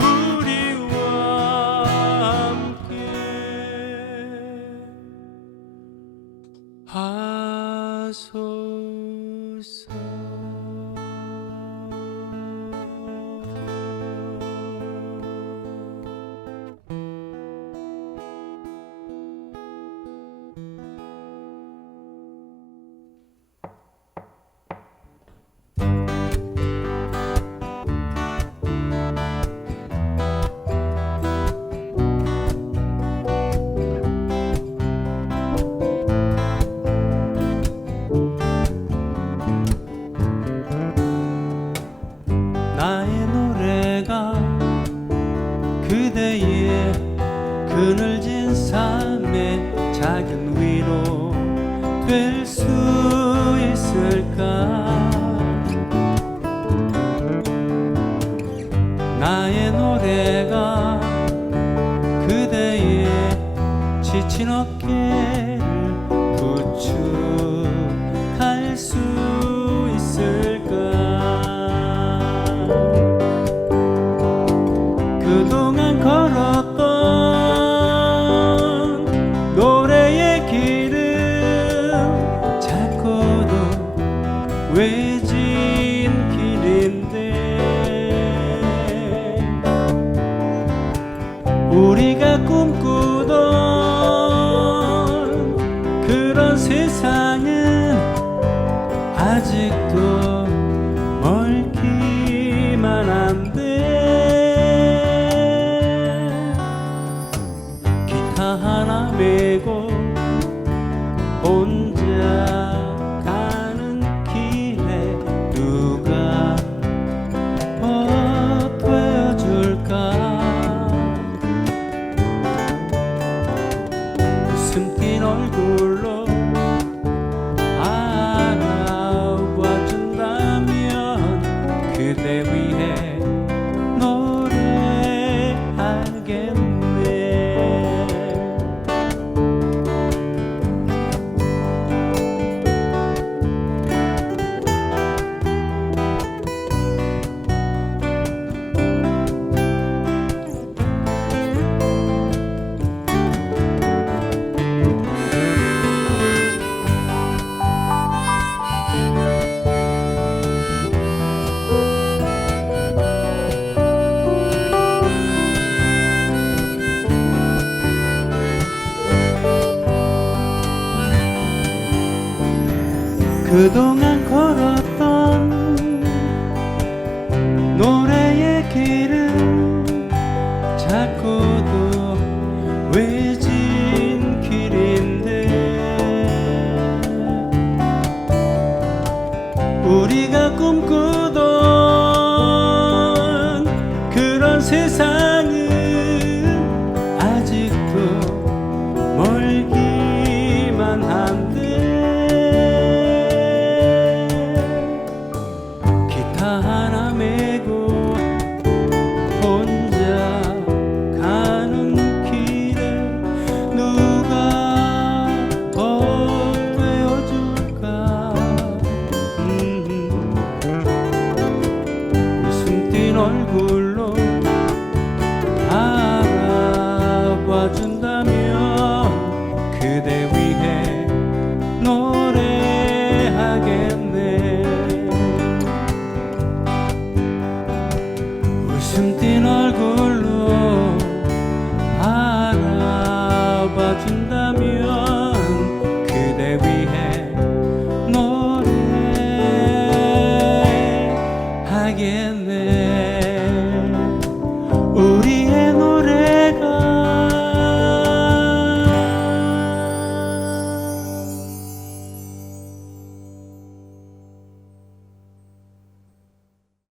우리와 함께 하소서. 나의 노래가 그대의 그늘진 삶의 작은 위로 될 수 있을까. 나의 노래가 그대의 지친 어깨를 부축할 수 그동안 걸었던 노래의 길은 작고도 외진 길인데 우리가 꿈꾸던 그런 세상은 아직도 멀기만 한데 기타 하나 메고 혼자 가는 길에 누가 버텨줄까 웃음 띤 얼굴로 알아봐준다면 그대 위해 노래하겠네. 그동안 걸었던 노래의 길은 작고도 외진 길인데 우리가 꿈꾸던 그런 세상은 아직도 멀기만 한데 하나 메고 혼자 가는 길에 누가 버텨줄까 웃음 띤 얼굴로 알아봐준다면 그대 위해 노래하겠네. 웃음 띤 얼굴로 알아봐준다면 그대 위해 노래하겠네. 우리의